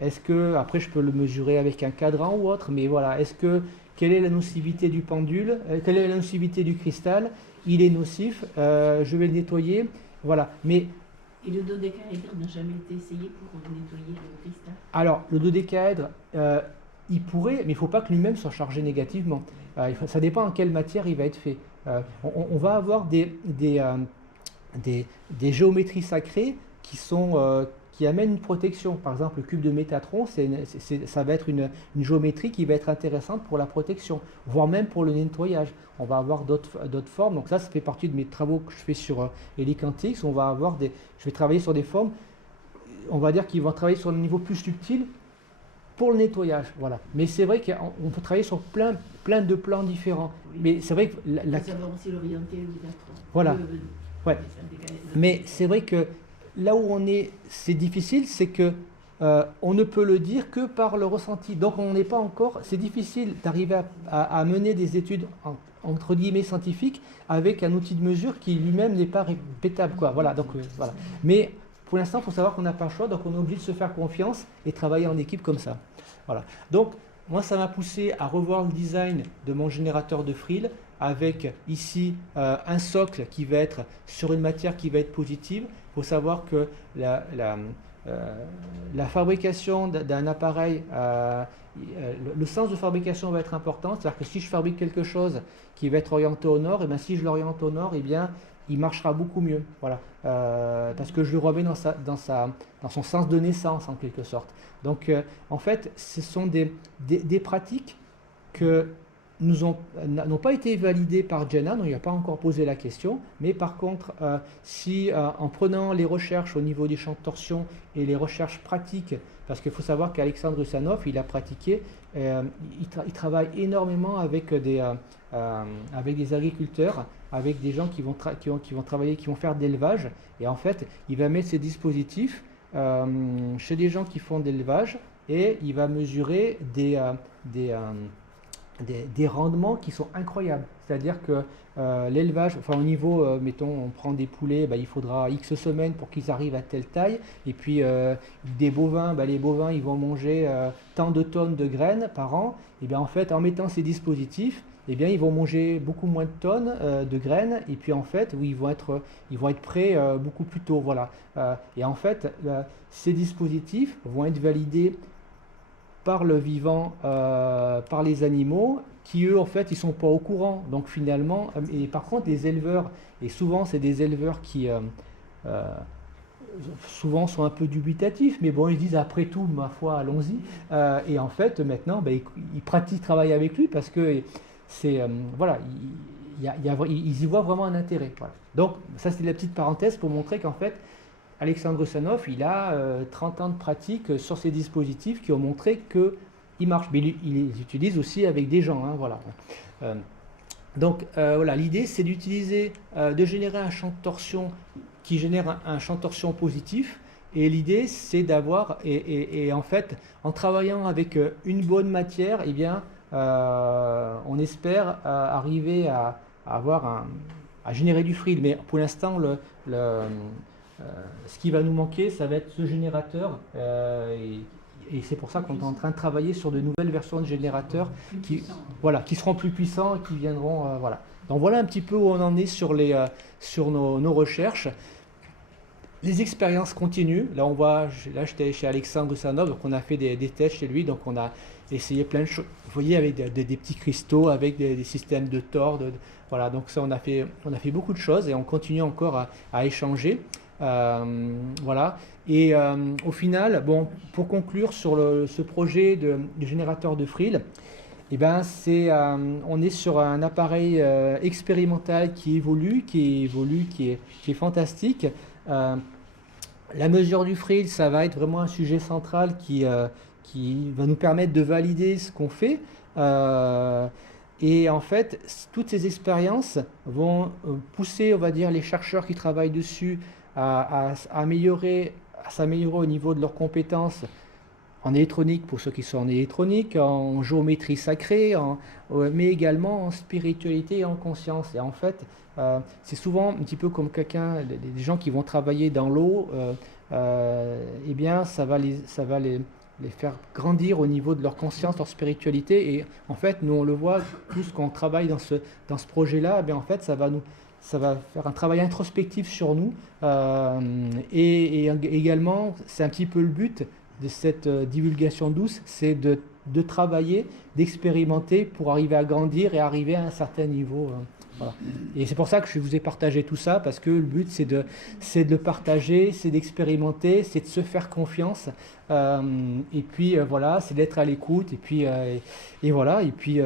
Est-ce que, après, je peux le mesurer avec un cadran ou autre, mais voilà, est-ce que quelle est la nocivité du pendule, quelle est la nocivité du cristal, il est nocif, je vais le nettoyer, voilà. Mais Et le dodécaèdre n'a jamais été essayé pour nettoyer le cristal? alors, le dodécaèdre, il pourrait, mais il ne faut pas que lui-même soit chargé négativement. Ça dépend en quelle matière il va être fait. On va avoir des géométries sacrées qui amènent une protection. Par exemple, le cube de Métatron, ça va être une géométrie qui va être intéressante pour la protection, voire même pour le nettoyage. On va avoir d'autres formes. Donc ça fait partie de mes travaux que je fais sur Helicantics. Je vais travailler sur des formes, on va dire qu'ils vont travailler sur le niveau plus subtil pour le nettoyage. Voilà. Mais c'est vrai qu'on peut travailler sur plein de plans différents. Oui. Mais c'est vrai que Il faut savoir aussi l'orienter, le Métatron. Voilà. Ouais. Dodécaèdre. Mais c'est vrai que là où c'est difficile, c'est que on ne peut le dire que par le ressenti. Donc on n'est pas encore, c'est difficile d'arriver à mener des études entre guillemets scientifiques avec un outil de mesure qui lui-même n'est pas répétable, quoi. Voilà. Donc voilà. Mais pour l'instant, il faut savoir qu'on n'a pas le choix, donc on est obligé de se faire confiance et travailler en équipe comme ça. Voilà. Donc moi, ça m'a poussé à revoir le design de mon générateur de frill avec ici un socle qui va être sur une matière qui va être positive. Il faut savoir que la fabrication d'un appareil, le sens de fabrication va être important. C'est-à-dire que si je fabrique quelque chose qui va être orienté au nord, et bien si je l'oriente au nord, et bien il marchera beaucoup mieux. Voilà. Parce que je le remets dans son sens de naissance en quelque sorte. Donc en fait, ce sont des pratiques que n'ont pas été validées par Jenna, donc il n'a pas encore posé la question, mais par contre, si en prenant les recherches au niveau des champs de torsion et les recherches pratiques, parce qu'il faut savoir qu'Alexandre Rusanov, il a pratiqué, il travaille énormément avec des agriculteurs, avec des gens qui vont travailler, qui vont faire de l'élevage, et en fait, il va mettre ces dispositifs chez des gens qui font de l'élevage, et il va mesurer des rendements qui sont incroyables. C'est-à-dire que l'élevage, enfin au niveau, mettons, on prend des poulets, il faudra X semaines pour qu'ils arrivent à telle taille. Et puis des bovins, les bovins, ils vont manger tant de tonnes de graines par an. Et bien en fait, en mettant ces dispositifs, ils vont manger beaucoup moins de tonnes de graines. Et puis en fait, oui, ils vont être prêts beaucoup plus tôt. Voilà. Et en fait, ces dispositifs vont être validés par le vivant, par les animaux, qui eux, en fait, ils sont pas au courant. Donc finalement, et par contre, les éleveurs, et souvent, c'est des éleveurs qui souvent sont un peu dubitatifs, mais bon, ils disent après tout, ma foi, allons-y. Et en fait, maintenant, ils travaillent avec lui parce que c'est voilà, ils y voient vraiment un intérêt. Voilà. Donc ça, c'est la petite parenthèse pour montrer qu'en fait, Alexandre Rusanov, il a 30 ans de pratique sur ces dispositifs qui ont montré qu'ils marchent. Mais il les utilise aussi avec des gens. Voilà. Donc voilà, l'idée c'est de générer un champ de torsion qui génère un champ de torsion positif. Et l'idée c'est d'avoir, et en fait, en travaillant avec une bonne matière, on espère arriver à générer du frill. Mais pour l'instant, ce qui va nous manquer, ça va être ce générateur, et c'est pour ça qu'on est en train de travailler sur de nouvelles versions de générateurs qui seront plus puissants et qui viendront. Voilà. Donc voilà un petit peu où on en est sur nos recherches. Les expériences continuent. Là, j'étais chez Alexandre Rusanov, donc on a fait des tests chez lui, donc on a essayé plein de choses. Vous voyez, avec des petits cristaux, avec des systèmes de Thor. Voilà, donc ça, on a fait beaucoup de choses et on continue encore à échanger. Voilà. Et au final, pour conclure sur ce projet de générateur de frill, on est sur un appareil expérimental qui évolue, qui est fantastique. La mesure du frill, ça va être vraiment un sujet central qui va nous permettre de valider ce qu'on fait. Et en fait, toutes ces expériences vont pousser, on va dire, les chercheurs qui travaillent dessus à s'améliorer au niveau de leurs compétences en électronique, pour ceux qui sont en électronique, en géométrie sacrée, mais également en spiritualité et en conscience. Et en fait, c'est souvent un petit peu comme des gens qui vont travailler dans l'eau, ça va les faire grandir au niveau de leur conscience, leur spiritualité. Et en fait, nous on le voit, tout ce qu'on travaille dans ce projet-là, en fait, ça va faire un travail introspectif sur nous. Et également, c'est un petit peu le but de cette divulgation douce, c'est de travailler, d'expérimenter pour arriver à grandir et arriver à un certain niveau. Voilà. Et c'est pour ça que je vous ai partagé tout ça, parce que le but c'est de le partager, c'est d'expérimenter, c'est de se faire confiance, et puis voilà, c'est d'être à l'écoute, et puis et voilà, et puis et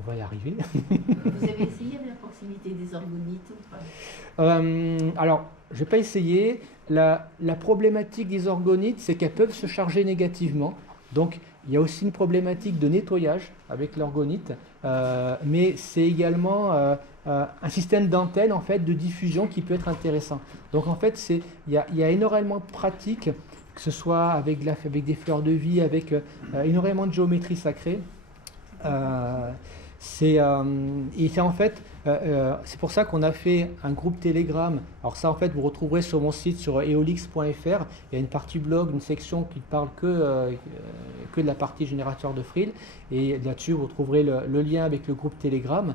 on va y arriver. Vous avez essayé à la proximité des orgonites ou pas? Alors, je vais pas essayer. La problématique des orgonites, c'est qu'elles peuvent se charger négativement. Donc, il y a aussi une problématique de nettoyage avec l'orgonite, mais c'est également un système d'antenne en fait, de diffusion qui peut être intéressant. Donc, en fait, il y a énormément de pratiques, que ce soit avec des fleurs de vie, avec énormément de géométrie sacrée. Et c'est en fait, c'est pour ça qu'on a fait un groupe Telegram. Alors ça, en fait, vous retrouverez sur mon site, sur eolix.fr. Il y a une partie blog, une section qui ne parle que de la partie générateur de frill. Et là-dessus, vous retrouverez le lien avec le groupe Telegram.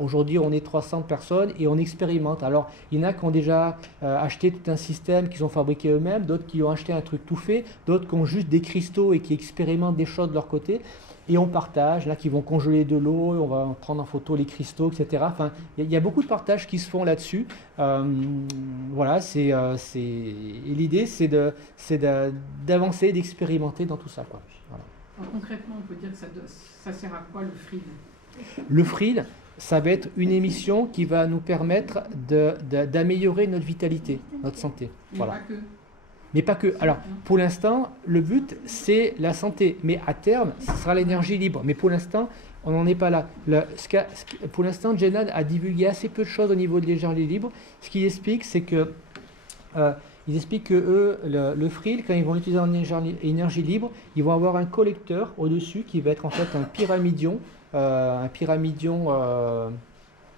Aujourd'hui, on est 300 personnes et on expérimente. Alors, il y en a qui ont déjà acheté tout un système qu'ils ont fabriqué eux-mêmes, d'autres qui ont acheté un truc tout fait, d'autres qui ont juste des cristaux et qui expérimentent des choses de leur côté. Et on partage, là, qui vont congeler de l'eau, on va prendre en photo les cristaux, etc. Enfin, il y a beaucoup de partages qui se font là-dessus. Voilà, et l'idée, c'est d'avancer, d'expérimenter dans tout ça, quoi. Voilà. Alors, concrètement, on peut dire que ça sert à quoi le frill? Le frill, ça va être une émission qui va nous permettre d'améliorer notre vitalité, notre santé. Mais Voilà. pas que. Mais pas que. Alors, pour l'instant, le but, c'est la santé. Mais à terme, ce sera l'énergie libre. Mais pour l'instant, on n'en est pas là. Pour l'instant, Jenad a divulgué assez peu de choses au niveau de l'énergie libre. Ce qu'il explique, c'est que ils expliquent que eux, le frill, quand ils vont l'utiliser en énergie libre, ils vont avoir un collecteur au-dessus qui va être en fait un pyramidion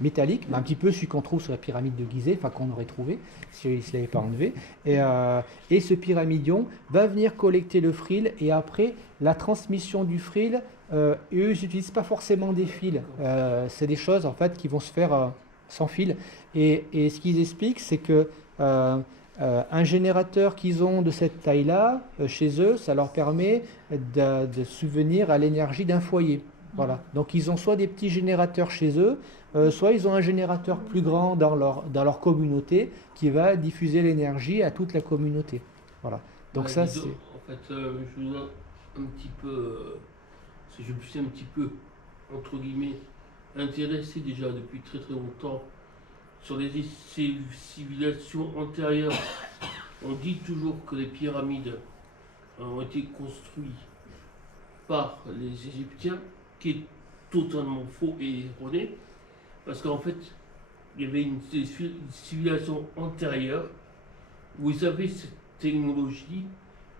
métallique, un petit peu celui qu'on trouve sur la pyramide de Gizeh, enfin qu'on aurait trouvé si il ne se l'avait pas enlevé. Et ce pyramidion va venir collecter le frill, et après la transmission du frill, eux ils n'utilisent pas forcément des fils, c'est des choses en fait qui vont se faire sans fil. Et ce qu'ils expliquent, c'est que un générateur qu'ils ont de cette taille-là, chez eux, ça leur permet de subvenir à l'énergie d'un foyer. Voilà. Donc ils ont soit des petits générateurs chez eux, soit ils ont un générateur plus grand dans leur communauté qui va diffuser l'énergie à toute la communauté. Voilà. Donc ça c'est... En fait, je vous donne un petit peu, je me suis un petit peu, entre guillemets, intéressé déjà depuis très très longtemps sur les civilisations antérieures. On dit toujours que les pyramides ont été construites par les Égyptiens, qui est totalement faux et erroné, parce qu'en fait, il y avait une civilisation antérieure où ils avaient cette technologie,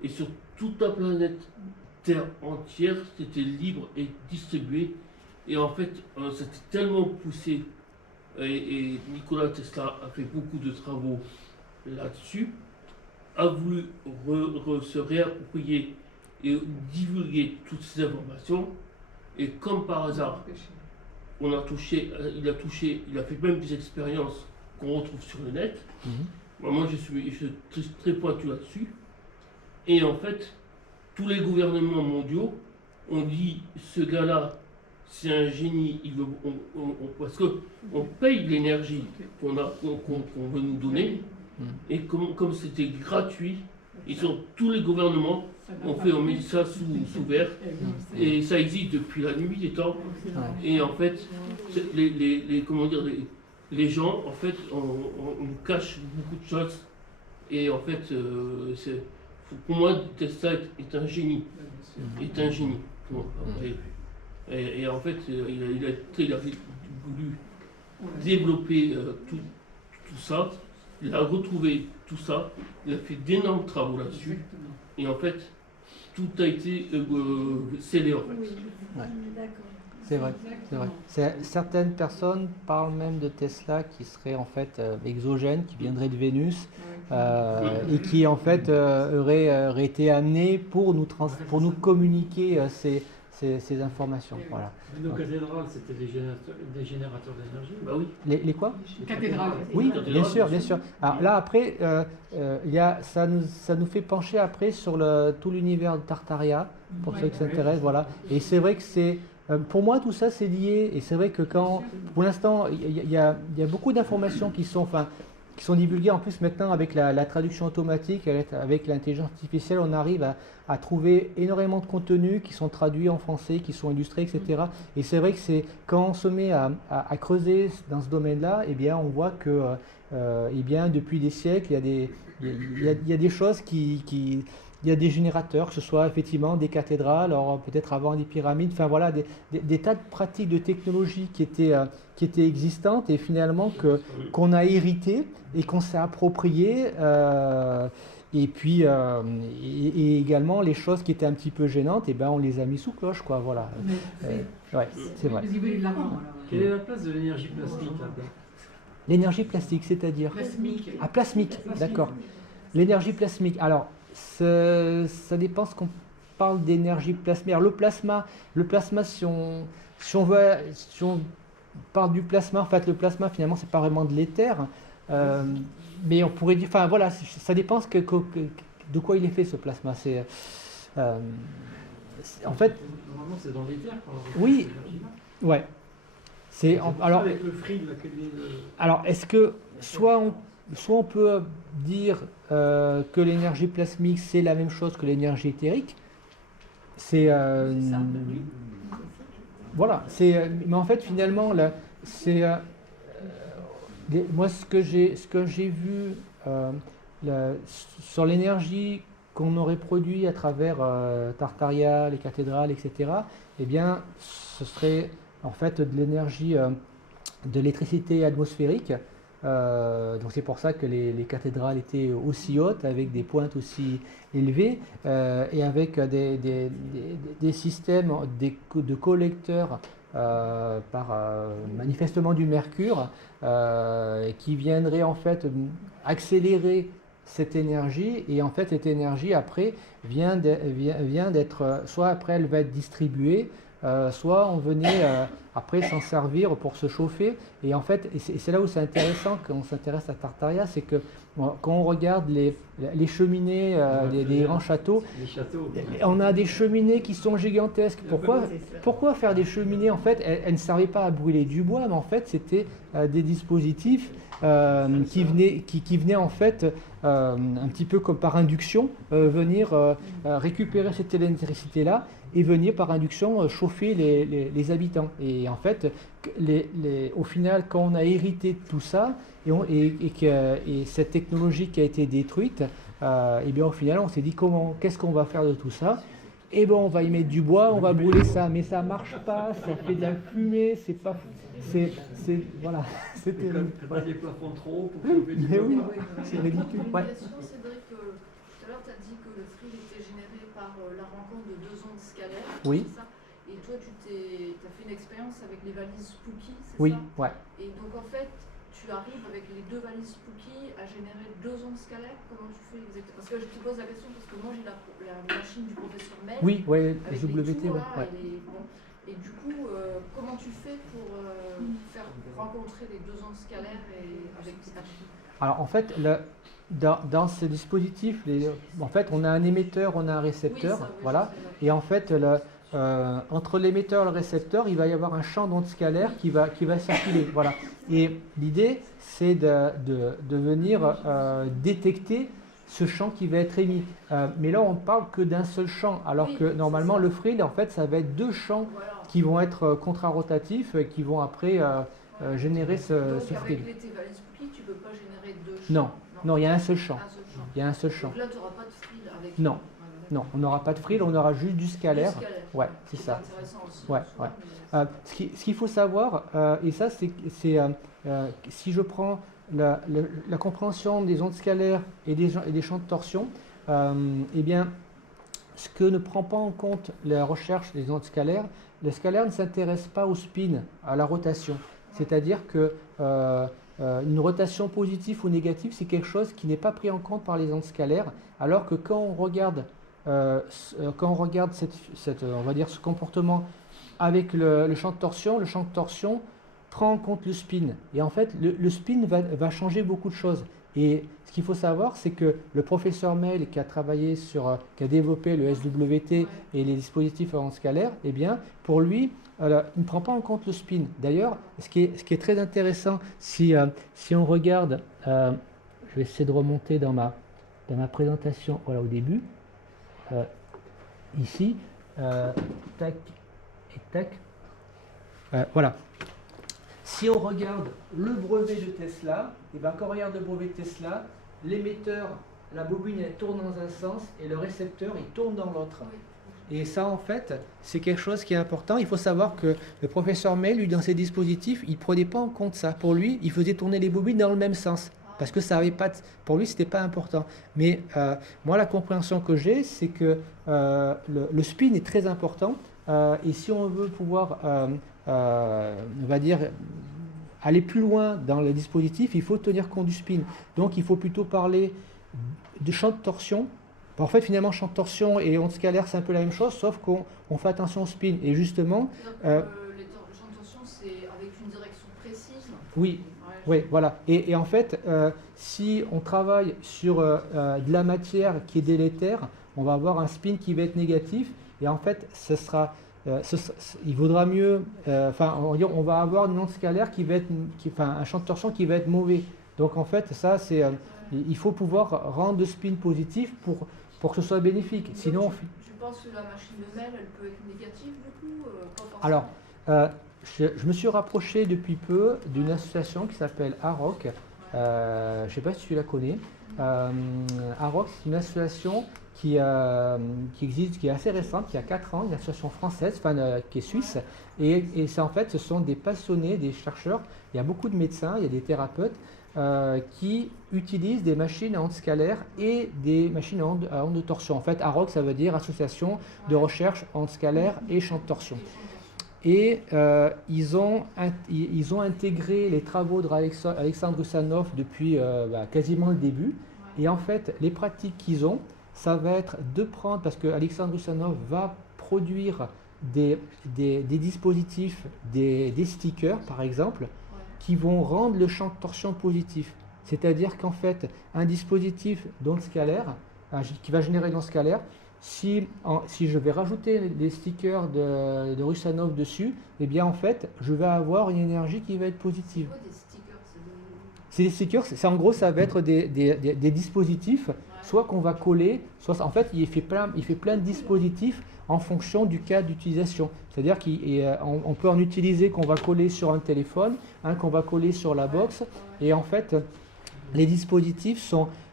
et sur toute la planète Terre entière, c'était libre et distribué. Et en fait, c'était tellement poussé, et Nikola Tesla a fait beaucoup de travaux là-dessus, a voulu se réapproprier et divulguer toutes ces informations. Et comme par hasard, il a fait même des expériences qu'on retrouve sur le net. Moi, je suis très pointu là-dessus. Et en fait, tous les gouvernements mondiaux ont dit, ce gars-là, c'est un génie, parce qu'on paye l'énergie qu'on veut nous donner, et comme c'était gratuit, tous les gouvernements on met ça sous verre, et ça existe depuis la nuit des temps. Et en fait, les gens, en fait, on cache beaucoup de choses. Et en fait, pour moi, Tesla est un génie. Est un génie. Et en fait, il a voulu développer tout ça. Il a retrouvé tout ça. Il a fait d'énormes travaux là-dessus. Et en fait, tout a été scellé en fait. Oui, Ouais. d'accord. C'est vrai, c'est vrai. Certaines personnes parlent même de Tesla qui serait en fait exogène, qui viendrait de Vénus, et qui en fait aurait été amené pour pour nous communiquer ces informations. Voilà. Nos cathédrales, c'était des générateurs d'énergie. Bah oui. Les quoi? Cathédrale. Oui, Cathédrale, bien sûr, bien bien sûr. Alors là, après, ça nous fait pencher après sur tout l'univers de Tartaria, pour ceux qui s'intéressent, voilà. Et c'est vrai que pour moi, tout ça, c'est lié. Et c'est vrai que pour l'instant, il y a beaucoup d'informations qui sont divulguées. En plus, maintenant, avec la traduction automatique, avec l'intelligence artificielle, on arrive à trouver énormément de contenus qui sont traduits en français, qui sont illustrés, etc. Et c'est vrai que quand on se met à creuser dans ce domaine-là, eh bien, on voit que eh bien, depuis des siècles, il y a des choses il y a des générateurs, que ce soit effectivement des cathédrales, alors peut-être avant des pyramides, enfin voilà, des tas de pratiques de technologie qui étaient existantes et finalement qu'on a hérité et qu'on s'est approprié. Et puis et également les choses qui étaient un petit peu gênantes, et ben on les a mis sous cloche, quoi, voilà. Ouais, c'est vrai. Quelle est la place de l'énergie plasmique là-dedans? L'énergie plastique, c'est-à-dire? Plasmique. Ah, plasmique, d'accord. L'énergie plasmique. Alors, ça dépend ce qu'on parle d'énergie plasmique. Alors, le plasma, si on parle du plasma, en fait, le plasma, finalement, c'est pas vraiment de l'éther. Mais on pourrait dire, enfin voilà, ça dépend de quoi il est fait, ce plasma. En fait, normalement, c'est dans l'éther qu'on retrouve oui, cette énergie-là. ouais. Alors, avec le fril, alors, est-ce que soit on peut dire que l'énergie plasmique c'est la même chose que l'énergie éthérique, voilà, mais en fait finalement là, moi ce que j'ai vu sur l'énergie qu'on aurait produit à travers Tartaria, les cathédrales, etc. Eh bien, ce serait en fait de l'énergie de l'électricité atmosphérique. Donc c'est pour ça que les cathédrales étaient aussi hautes, avec des pointes aussi élevées, et avec des systèmes de collecteurs manifestement du mercure, qui viendraient en fait accélérer cette énergie, et en fait cette énergie après vient d'être, soit après elle va être distribuée, soit on venait après s'en servir pour se chauffer. Et en fait, c'est là où c'est intéressant quand on s'intéresse à Tartaria, c'est que quand on regarde les cheminées des grands châteaux, on a des cheminées qui sont gigantesques. Pourquoi faire des cheminées? En fait, elles ne servaient pas à brûler du bois, mais en fait, c'était des dispositifs qui venaient en fait un petit peu comme par induction venir récupérer cette électricité-là et venir par induction chauffer les habitants. Et en fait, au final, quand on a hérité de tout ça, et cette technologie qui a été détruite, et bien au final, on s'est dit qu'est-ce qu'on va faire de tout ça? Et bien on va y mettre du bois, on va brûler ça, mais ça marche pas, ça fait de la fumée, voilà, c'était pas des plafonds trop hauts pour chauffer du mais bois. oui, c'est ridicule. Une Ouais. question, Cédric, tout à l'heure tu as dit que le fril était généré par la rencontre de deux ondes scalaires, Oui. c'est ça? Et toi tu as fait une expérience avec les valises Spooky, c'est Oui, ça? ouais. Et donc en fait, tu arrives avec les deux valises Spooky à générer deux ondes scalaires? Comment tu fais exactement? Parce que je te pose la question parce que moi j'ai la machine du professeur Mel. Oui, ouais, avec WT, les tours, ouais. là, et du coup, comment tu fais pour faire rencontrer les deux ondes scalaires avec Alors en fait, dans ces dispositifs, en fait, on a un émetteur, on a un récepteur, Oui, ça, oui, voilà. je sais, Et en fait, entre l'émetteur et le récepteur, il va y avoir un champ d'ondes scalaires qui va circuler, voilà. Et l'idée, c'est de venir détecter ce champ qui va être émis. Mais là, on ne parle que d'un seul champ, alors Oui, que normalement, c'est ça. le frill, en fait, ça va être deux champs Voilà. qui vont être contrarotatifs et qui vont après générer ce Donc frill. avec tes valises Spooky, tu ne peux pas générer deux champs? Non, non, il y a un seul champ. Un seul champ. Il y a un seul champ. Donc là, tu n'auras pas de frill avec. Non. Non, on n'aura pas de frill, on aura juste du scalaire. Ouais, c'est ça. Intéressant aussi. Ouais, ouais. Ce qu'il faut savoir, et ça, c'est si je prends la compréhension des ondes scalaires et des champs de torsion, eh bien, ce que ne prend pas en compte la recherche des ondes scalaires, le scalaire ne s'intéresse pas au spin, à la rotation. C'est-à-dire que une rotation positive ou négative, c'est quelque chose qui n'est pas pris en compte par les ondes scalaires, alors que quand on regarde, on va dire ce comportement avec le champ de torsion prend en compte le spin. Et en fait, le spin va changer beaucoup de choses. Et ce qu'il faut savoir, c'est que le professeur Mel, qui a développé le SWT et les dispositifs à ondes scalaires, eh bien, pour lui, il ne prend pas en compte le spin. D'ailleurs, ce qui est très intéressant, si on regarde, je vais essayer de remonter dans ma présentation, voilà, au début, ici, tac et tac, voilà. Si on regarde le brevet de Tesla, et bien quand on regarde le brevet de Tesla, l'émetteur, la bobine, elle tourne dans un sens et le récepteur, il tourne dans l'autre. Et ça, en fait, c'est quelque chose qui est important. Il faut savoir que le professeur May, lui, dans ses dispositifs, il ne prenait pas en compte ça. Pour lui, il faisait tourner les bobines dans le même sens. Parce que ça avait pas pour lui, ce n'était pas important. Mais moi, la compréhension que j'ai, c'est que le spin est très important. Et si on veut pouvoir, on va dire, aller plus loin dans le dispositif, il faut tenir compte du spin. Donc, il faut plutôt parler de champ de torsion. En fait, finalement, champ de torsion et onde scalaire, c'est un peu la même chose, sauf qu'on fait attention au spin. Et justement... le champ de torsion, c'est avec une direction précise. Oui, oui, voilà. Et en fait, si on travaille sur de la matière qui est délétère, on va avoir un spin qui va être négatif. Et en fait, il vaudra mieux... on va avoir une onde scalaire qui va être... un champ de torsion qui va être mauvais. Donc, en fait, ça, c'est... il faut pouvoir rendre le spin positif pour que ce soit bénéfique. Sinon, tu penses que la machine de Mel, elle peut être négative du coup Alors, je me suis rapproché depuis peu d'une association qui s'appelle AROC. Je ne sais pas si tu la connais. AROC, c'est une association qui existe, qui est assez récente, qui a 4 ans, une association française, qui est suisse. Et en fait, ce sont des passionnés, des chercheurs. Il y a beaucoup de médecins, il y a des thérapeutes qui utilisent des machines à ondes scalaires et des machines à ondes de torsion. En fait, AROC, ça veut dire Association de recherche ondes scalaires et champs de torsion. Et ils ont intégré les travaux d'Alexandre Russanov depuis quasiment le début. Et en fait, les pratiques qu'ils ont, ça va être de prendre, parce que Alexandre Russanov va produire des dispositifs, des stickers par exemple, qui vont rendre le champ de torsion positif. C'est-à-dire qu'en fait, un dispositif d'onde scalaire, qui va générer une onde scalaire, si je vais rajouter des stickers de Russanov dessus, eh bien en fait, je vais avoir une énergie qui va être positive. C'est des stickers, en gros, ça va être des dispositifs, soit qu'on va coller, soit en fait, il fait plein de dispositifs en fonction du cas d'utilisation. C'est-à-dire qu'on peut en utiliser qu'on va coller sur un téléphone, qu'on va coller sur la box, et en fait, les dispositifs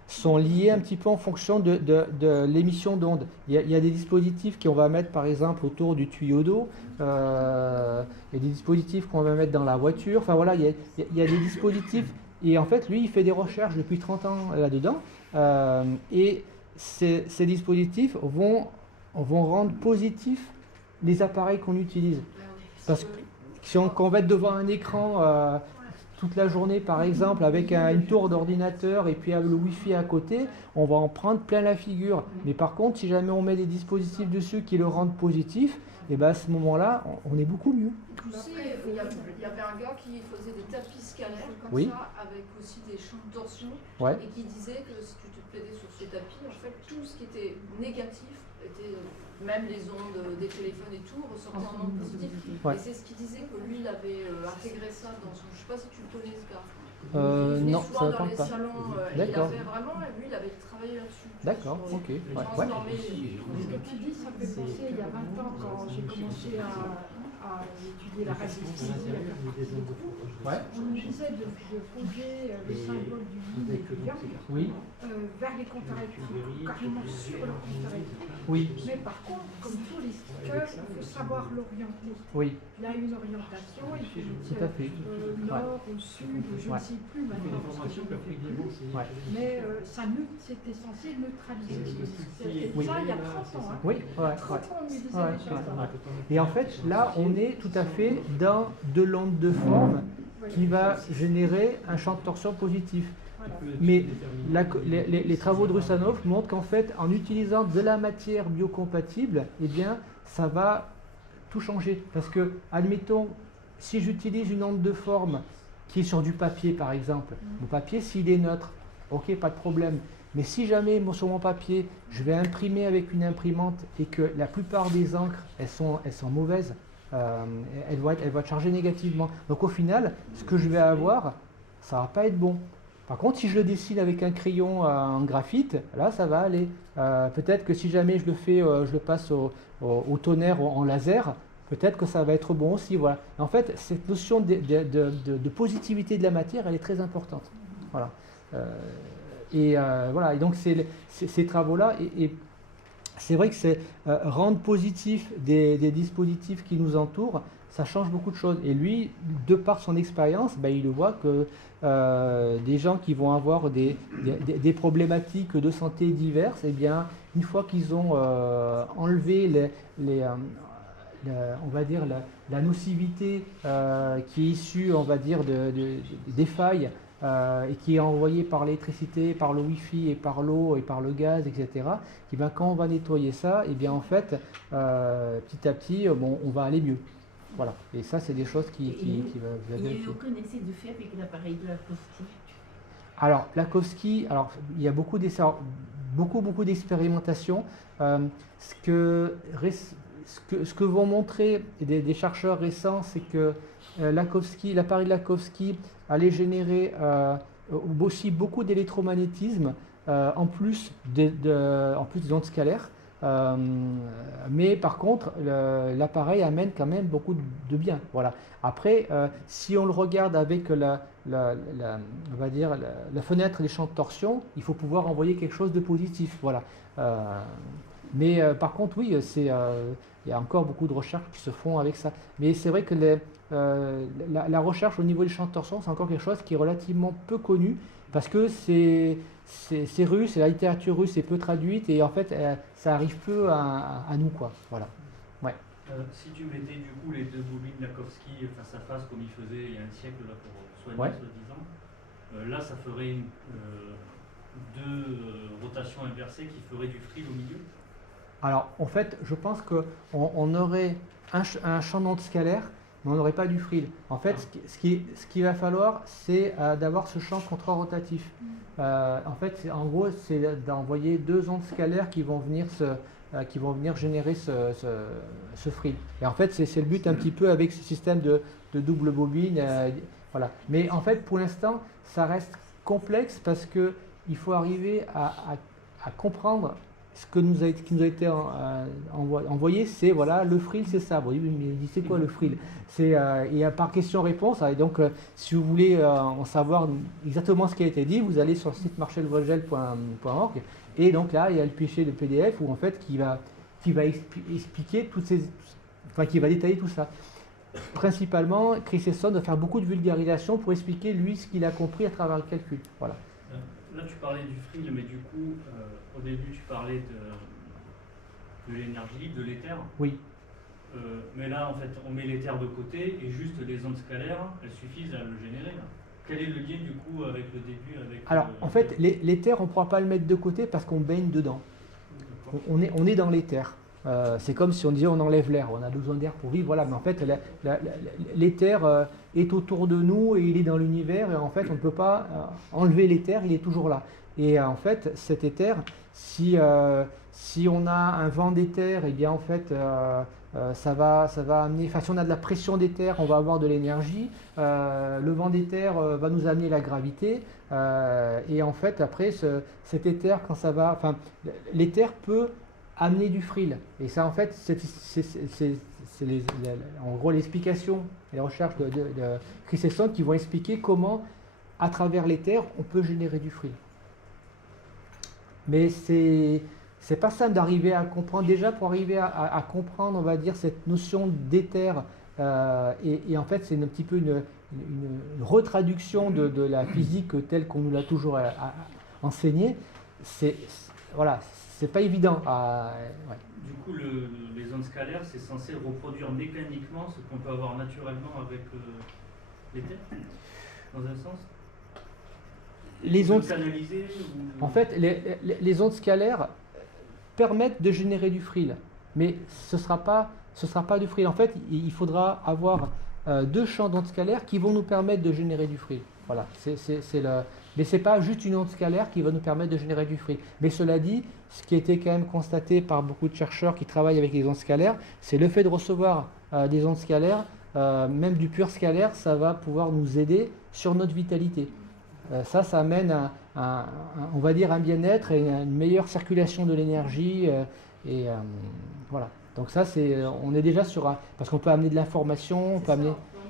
sont liés un petit peu en fonction de l'émission d'ondes. Il y a des dispositifs qu'on va mettre par exemple autour du tuyau d'eau, il y a des dispositifs qu'on va mettre dans la voiture, enfin voilà, il y a des dispositifs, et en fait lui il fait des recherches depuis 30 ans là-dedans, et ces dispositifs vont rendre positifs les appareils qu'on utilise. Parce que si on va être devant un écran toute la journée par exemple avec une tour d'ordinateur et puis le wifi à côté, on va en prendre plein la figure. Mais par contre, si jamais on met des dispositifs dessus qui le rendent positif, et ben à ce moment-là, on est beaucoup mieux. Tu sais, il y avait un gars qui faisait des tapis scalaires comme ça, avec aussi des champs de torsion, et qui disait que si tu te plaidais sur ces tapis, en fait, tout ce qui était négatif était, même les ondes des téléphones et tout, ressortait en ondes positives. Et c'est ce qu'il disait, que lui, il avait intégré ça dans son... Je ne sais pas si tu le connais, ce gars. Non, ça ne dans les pas. salons, D'accord. il avait vraiment, lui, il avait travaillé là-dessus. D'accord, ok. Ce que tu dis, ça me fait penser, il y a 20 ans, quand j'ai commencé à étudier la radiesthésie, on nous disait de poser le symbole du yin et du yang vers les compteurs électriques, carrément sur le compteur électrique. Mais par contre, comme tous les stickers, il faut savoir l'orienter. Il y a une orientation, il faut dire nord ou sud, je ne sais plus maintenant. Mais c'était censé neutraliser. Et ça, il y a 30 ans. 30 ans, on nous disait ça. Et en fait, là, on est tout à fait dans de l'onde de forme qui va générer un champ de torsion positif. Voilà. Mais les travaux de Russanov montrent qu'en fait, en utilisant de la matière biocompatible, eh bien, ça va tout changer. Parce que, admettons, si j'utilise une onde de forme qui est sur du papier, par exemple, mon papier, s'il est neutre, ok, pas de problème. Mais si jamais sur mon papier, je vais imprimer avec une imprimante et que la plupart des encres, elles sont mauvaises, elles vont être chargées négativement. Donc au final, ce que je vais avoir, ça ne va pas être bon. Par contre, si je le dessine avec un crayon en graphite, là, ça va aller. Peut-être que si jamais je le passe au tonnerre en laser, peut-être que ça va être bon aussi. Voilà. En fait, cette notion de positivité de la matière, elle est très importante. Voilà. Voilà. Et donc, ces travaux-là, et c'est vrai que c'est rendre positif des dispositifs qui nous entourent, ça change beaucoup de choses. Et lui, de par son expérience, il le voit que des gens qui vont avoir des problématiques de santé diverses, eh bien, une fois qu'ils ont enlevé on va dire la nocivité qui est issue, on va dire, des failles et qui est envoyée par l'électricité, par le Wi-Fi et par l'eau et par le gaz, etc. Et bien, quand on va nettoyer ça, eh bien, en fait, petit à petit, on va aller mieux. Voilà. Et ça, c'est des choses qui va vérifier. Et vous connaissez de fait avec l'appareil de Lakowski? Alors, Lakowski, il y a beaucoup d'expérimentations. Ce que vont montrer des chercheurs récents, c'est que l'appareil Lakowski allait générer aussi beaucoup d'électromagnétisme en plus des ondes scalaires. Mais par contre, l'appareil amène quand même beaucoup de bien. Voilà. Après, si on le regarde avec on va dire la fenêtre des champs de torsion, il faut pouvoir envoyer quelque chose de positif. Voilà. Mais par contre, oui, il y a encore beaucoup de recherches qui se font avec ça. Mais c'est vrai que la recherche au niveau des champs de torsion, c'est encore quelque chose qui est relativement peu connu parce que c'est russe, et la littérature russe est peu traduite et en fait ça arrive peu à nous, quoi. Voilà. Ouais. Si tu mettais du coup les deux bobines Lakowski face à face comme il faisait il y a un siècle là, pour soigner soi-disant, là ça ferait deux rotations inversées qui feraient du frill au milieu. Alors en fait, je pense qu'on aurait un champ d'onde scalaire, mais on n'aurait pas du frill. En fait, ce qu'il va falloir, c'est d'avoir ce champ contrarotatif. En fait, en gros, c'est d'envoyer deux ondes scalaires qui vont venir générer ce frill. Et en fait, c'est le but un petit peu avec ce système de double bobine. Voilà. Mais en fait, pour l'instant, ça reste complexe parce qu'il faut arriver à comprendre ce qui nous a été envoyé, c'est voilà, le frill, c'est ça. Bon, mais c'est quoi le frill? C'est par question-réponse. Et donc, si vous voulez en savoir exactement ce qui a été dit, vous allez sur le site marcelvogel.org et donc là, il y a le fichier de PDF où en fait qui va expliquer qui va détailler tout ça. Principalement, Chris Esson doit faire beaucoup de vulgarisation pour expliquer lui ce qu'il a compris à travers le calcul. Voilà. Là, tu parlais du frill, mais du coup, au début, tu parlais de l'énergie libre, de l'éther. Oui. Mais là, en fait, on met l'éther de côté et juste les ondes scalaires, elles suffisent à le générer. Là. Quel est le lien, du coup, avec le début Alors, en fait, l'éther, on ne pourra pas le mettre de côté parce qu'on baigne dedans. On est dans l'éther. C'est comme si on disait on enlève l'air, on a besoin d'air pour vivre, voilà. Mais en fait, l'éther est autour de nous et il est dans l'univers et en fait, on ne peut pas enlever l'éther, il est toujours là. Et en fait, cet éther, si on a un vent d'éther, et bien en fait, ça va amener. Enfin, si on a de la pression d'éther, on va avoir de l'énergie. Le vent d'éther va nous amener la gravité. Et en fait, après, cet éther, quand ça va, enfin, l'éther peut amener du frill. Et ça, en fait, c'est en gros l'explication et les recherches de Chris Esson qui vont expliquer comment, à travers l'éther, on peut générer du frill. Mais c'est pas simple d'arriver à comprendre. Déjà, pour arriver à comprendre, on va dire, cette notion d'éther, et en fait, c'est un petit peu une retraduction de la physique telle qu'on nous l'a toujours enseignée. Voilà. C'est pas évident. Ouais. Du coup, les ondes scalaires, c'est censé reproduire mécaniquement ce qu'on peut avoir naturellement avec les terres, dans un sens? Les ondes, canalisées ou... en fait, les ondes scalaires permettent de générer du frill, mais ce sera pas du frill. En fait, il faudra avoir deux champs d'ondes scalaires qui vont nous permettre de générer du frill. Voilà, mais ce n'est pas juste une onde scalaire qui va nous permettre de générer du frill. Mais cela dit, ce qui a été quand même constaté par beaucoup de chercheurs qui travaillent avec les ondes scalaires, c'est le fait de recevoir des ondes scalaires, même du pur scalaire, ça va pouvoir nous aider sur notre vitalité. Ça amène on va dire un bien-être et une meilleure circulation de l'énergie. Voilà. Donc ça, on est déjà sur parce qu'on peut amener de l'information,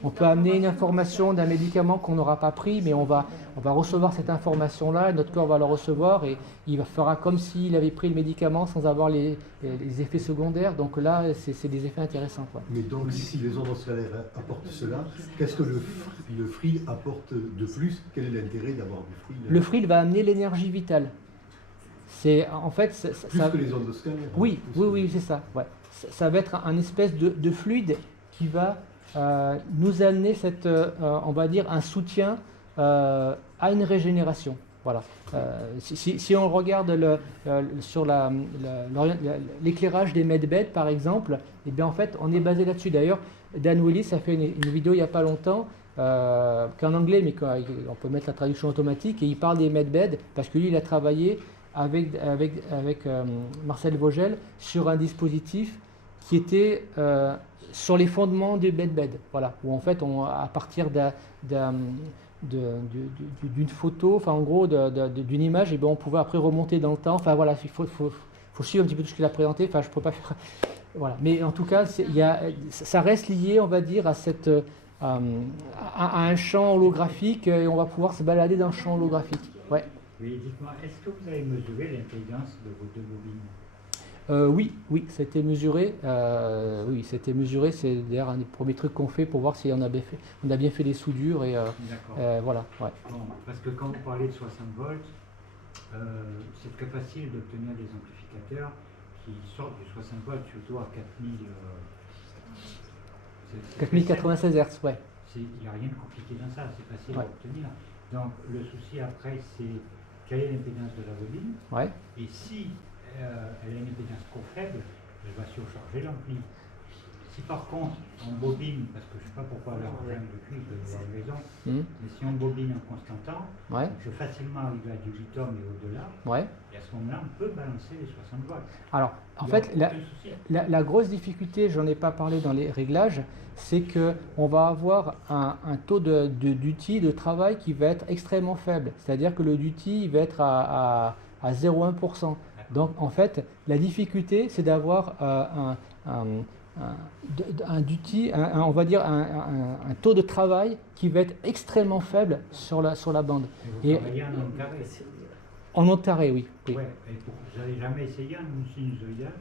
on peut amener une information d'un médicament qu'on n'aura pas pris, mais on va recevoir cette information-là, notre corps va la recevoir et il fera comme s'il avait pris le médicament sans avoir les effets secondaires. Donc là, c'est des effets intéressants, quoi. Mais donc, si les ondes scalaires apportent cela, qu'est-ce que le frill apporte de plus? Quel est l'intérêt d'avoir du frill? Le frill va amener l'énergie vitale. En fait, plus que les ondes scalaires. Oui, c'est ça. Ouais. Ça va être un espèce de fluide qui va nous amener on va dire un soutien à une régénération. Voilà. Si on regarde sur l'éclairage des medbeds par exemple, et bien en fait on est basé là-dessus. D'ailleurs, Dan Willis a fait une vidéo il n'y a pas longtemps, qu'en anglais, mais on peut mettre la traduction automatique, et il parle des medbeds parce que lui il a travaillé avec Marcel Vogel sur un dispositif qui était sur les fondements du medbed, voilà, où en fait à partir d'une photo, enfin en gros d'une image, et ben on pouvait après remonter dans le temps. Enfin voilà, il faut suivre un petit peu tout ce qu'il a présenté. Enfin je peux pas faire, voilà, mais en tout cas ça reste lié, on va dire, à un champ holographique, et on va pouvoir se balader dans le champ holographique. Ouais. Oui, dites-moi, est-ce que vous avez mesuré l'impédance de vos deux bobines? Oui, ça a été mesuré. C'est d'ailleurs un des premiers trucs qu'on fait pour voir si on a bien fait les soudures. Et voilà. Ouais. Bon, parce que quand vous parlez de 60 volts, c'est très facile d'obtenir des amplificateurs qui sortent du 60 volts, surtout à 4096 Hz, ouais. Il n'y a rien de compliqué dans ça, c'est facile à obtenir. Donc le souci après, c'est quelle est l'impédance de la bobine, et si elle a une impédance trop faible, elle va surcharger l'ampli. Si par contre on bobine, parce que je ne sais pas pourquoi leur problème de cuivre, vous avez raison, mais si on bobine en constant temps, on peut facilement arriver à du 8 ohms et au-delà, et à ce moment-là on peut balancer les 60 volts. Alors en fait, la grosse difficulté, j'en ai pas parlé dans les réglages, c'est qu'on va avoir un taux d'UTI, de travail, qui va être extrêmement faible. C'est-à-dire que le DUTI va être à 0,1%. Donc en fait, la difficulté, c'est d'avoir un DUTI, on va dire un taux de travail qui va être extrêmement faible sur la bande. Et vous travaillez en onde carrée? En onde carrée, oui. Ouais, et vous n'avez jamais essayé un sinusoïdal?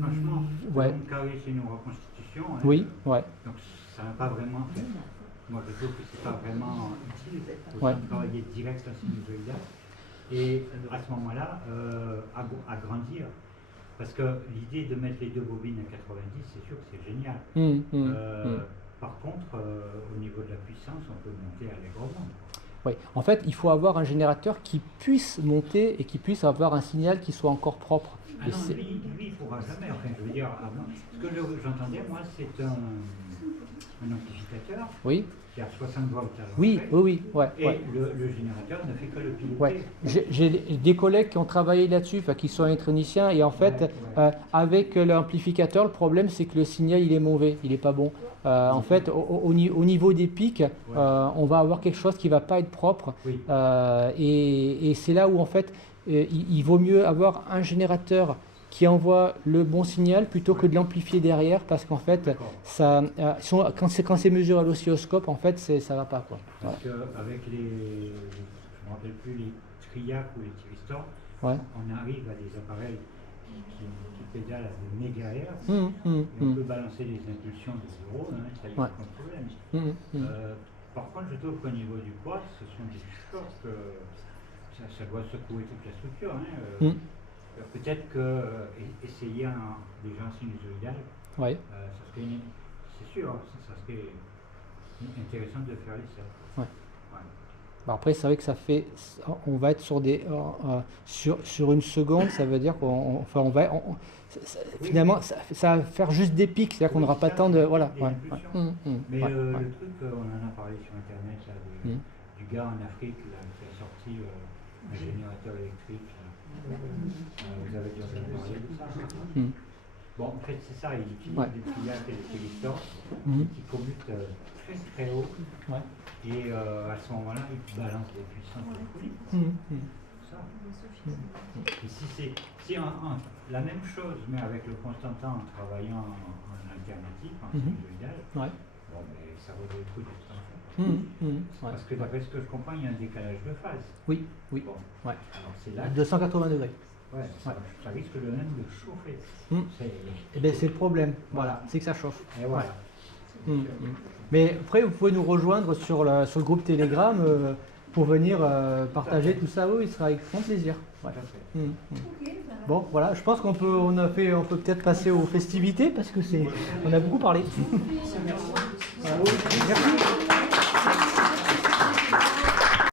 Franchement, l'onde carrée, c'est une reconstitution. Hein, donc ça n'a pas vraiment fait. Moi je trouve que c'est pas vraiment utile. Il faut travailler direct en sinusoïdal. Et à ce moment-là, agrandir. Parce que l'idée de mettre les deux bobines à 90, c'est sûr que c'est génial. Par contre, au niveau de la puissance, on peut monter allègrement. Oui, en fait, il faut avoir un générateur qui puisse monter et qui puisse avoir un signal qui soit encore propre. Ah non, lui, il ne pourra jamais. Enfin, je veux dire, ce que j'entendais, moi, c'est un amplificateur qui a 60 volts à l'entrée. Et le générateur ne fait que le piloter. J'ai des collègues qui ont travaillé là-dessus, qui sont électroniciens, et en fait, avec l'amplificateur, le problème, c'est que le signal, il est mauvais, il n'est pas bon. En fait, au niveau des pics, on va avoir quelque chose qui ne va pas être propre. Et c'est là où, en fait, il vaut mieux avoir un générateur qui envoie le bon signal plutôt que de l'amplifier derrière, parce qu'en fait, quand c'est mesuré à l'oscilloscope, en fait, ça ne va pas, quoi. Parce qu'avec je ne me rappelle plus, les Triac ou les Thyristor, on arrive à des appareils qui pédalent à des mégahertz, et on peut balancer des impulsions de 0, ça y est, pas de problème. Par contre, je trouve qu'au niveau du poids, ce sont des choses que ça doit secouer toute la structure. Peut-être que essayer déjà un sinusoïdal, c'est sûr sûr, ça serait intéressant de faire l'essai. Ouais. Bah après, c'est vrai que ça fait, on va être sur des, sur une seconde, ça veut dire qu'on, enfin, finalement, ça va faire juste des pics, c'est-à-dire qu'on n'aura pas tant de, voilà. Mais le truc, on en a parlé sur Internet, là, du gars en Afrique là, qui a sorti un générateur électrique. Vous avez déjà parlé de ça. Bon, en fait, c'est ça, il utilise des pillages et des pélistors qui commutent très très haut. Et à ce moment-là, il balance des puissances de folie. Ça. Et si c'est la même chose, mais avec le Constantin en travaillant en alternative, en sinusoïdal, bon, mais ça vaut le coup d'être en fait. Parce que d'après ce que je comprends, il y a un décalage de phase. Oui. Bon. Alors c'est là 280 degrés. Ça risque de même de chauffer. Et bien c'est le problème, voilà, c'est que ça chauffe. Et voilà. Mais après, vous pouvez nous rejoindre sur le groupe Telegram pour venir partager tout ça. Oui, il sera avec grand plaisir. Bon, voilà, je pense qu'on peut peut-être passer aux festivités parce que on a beaucoup parlé. Voilà. Merci.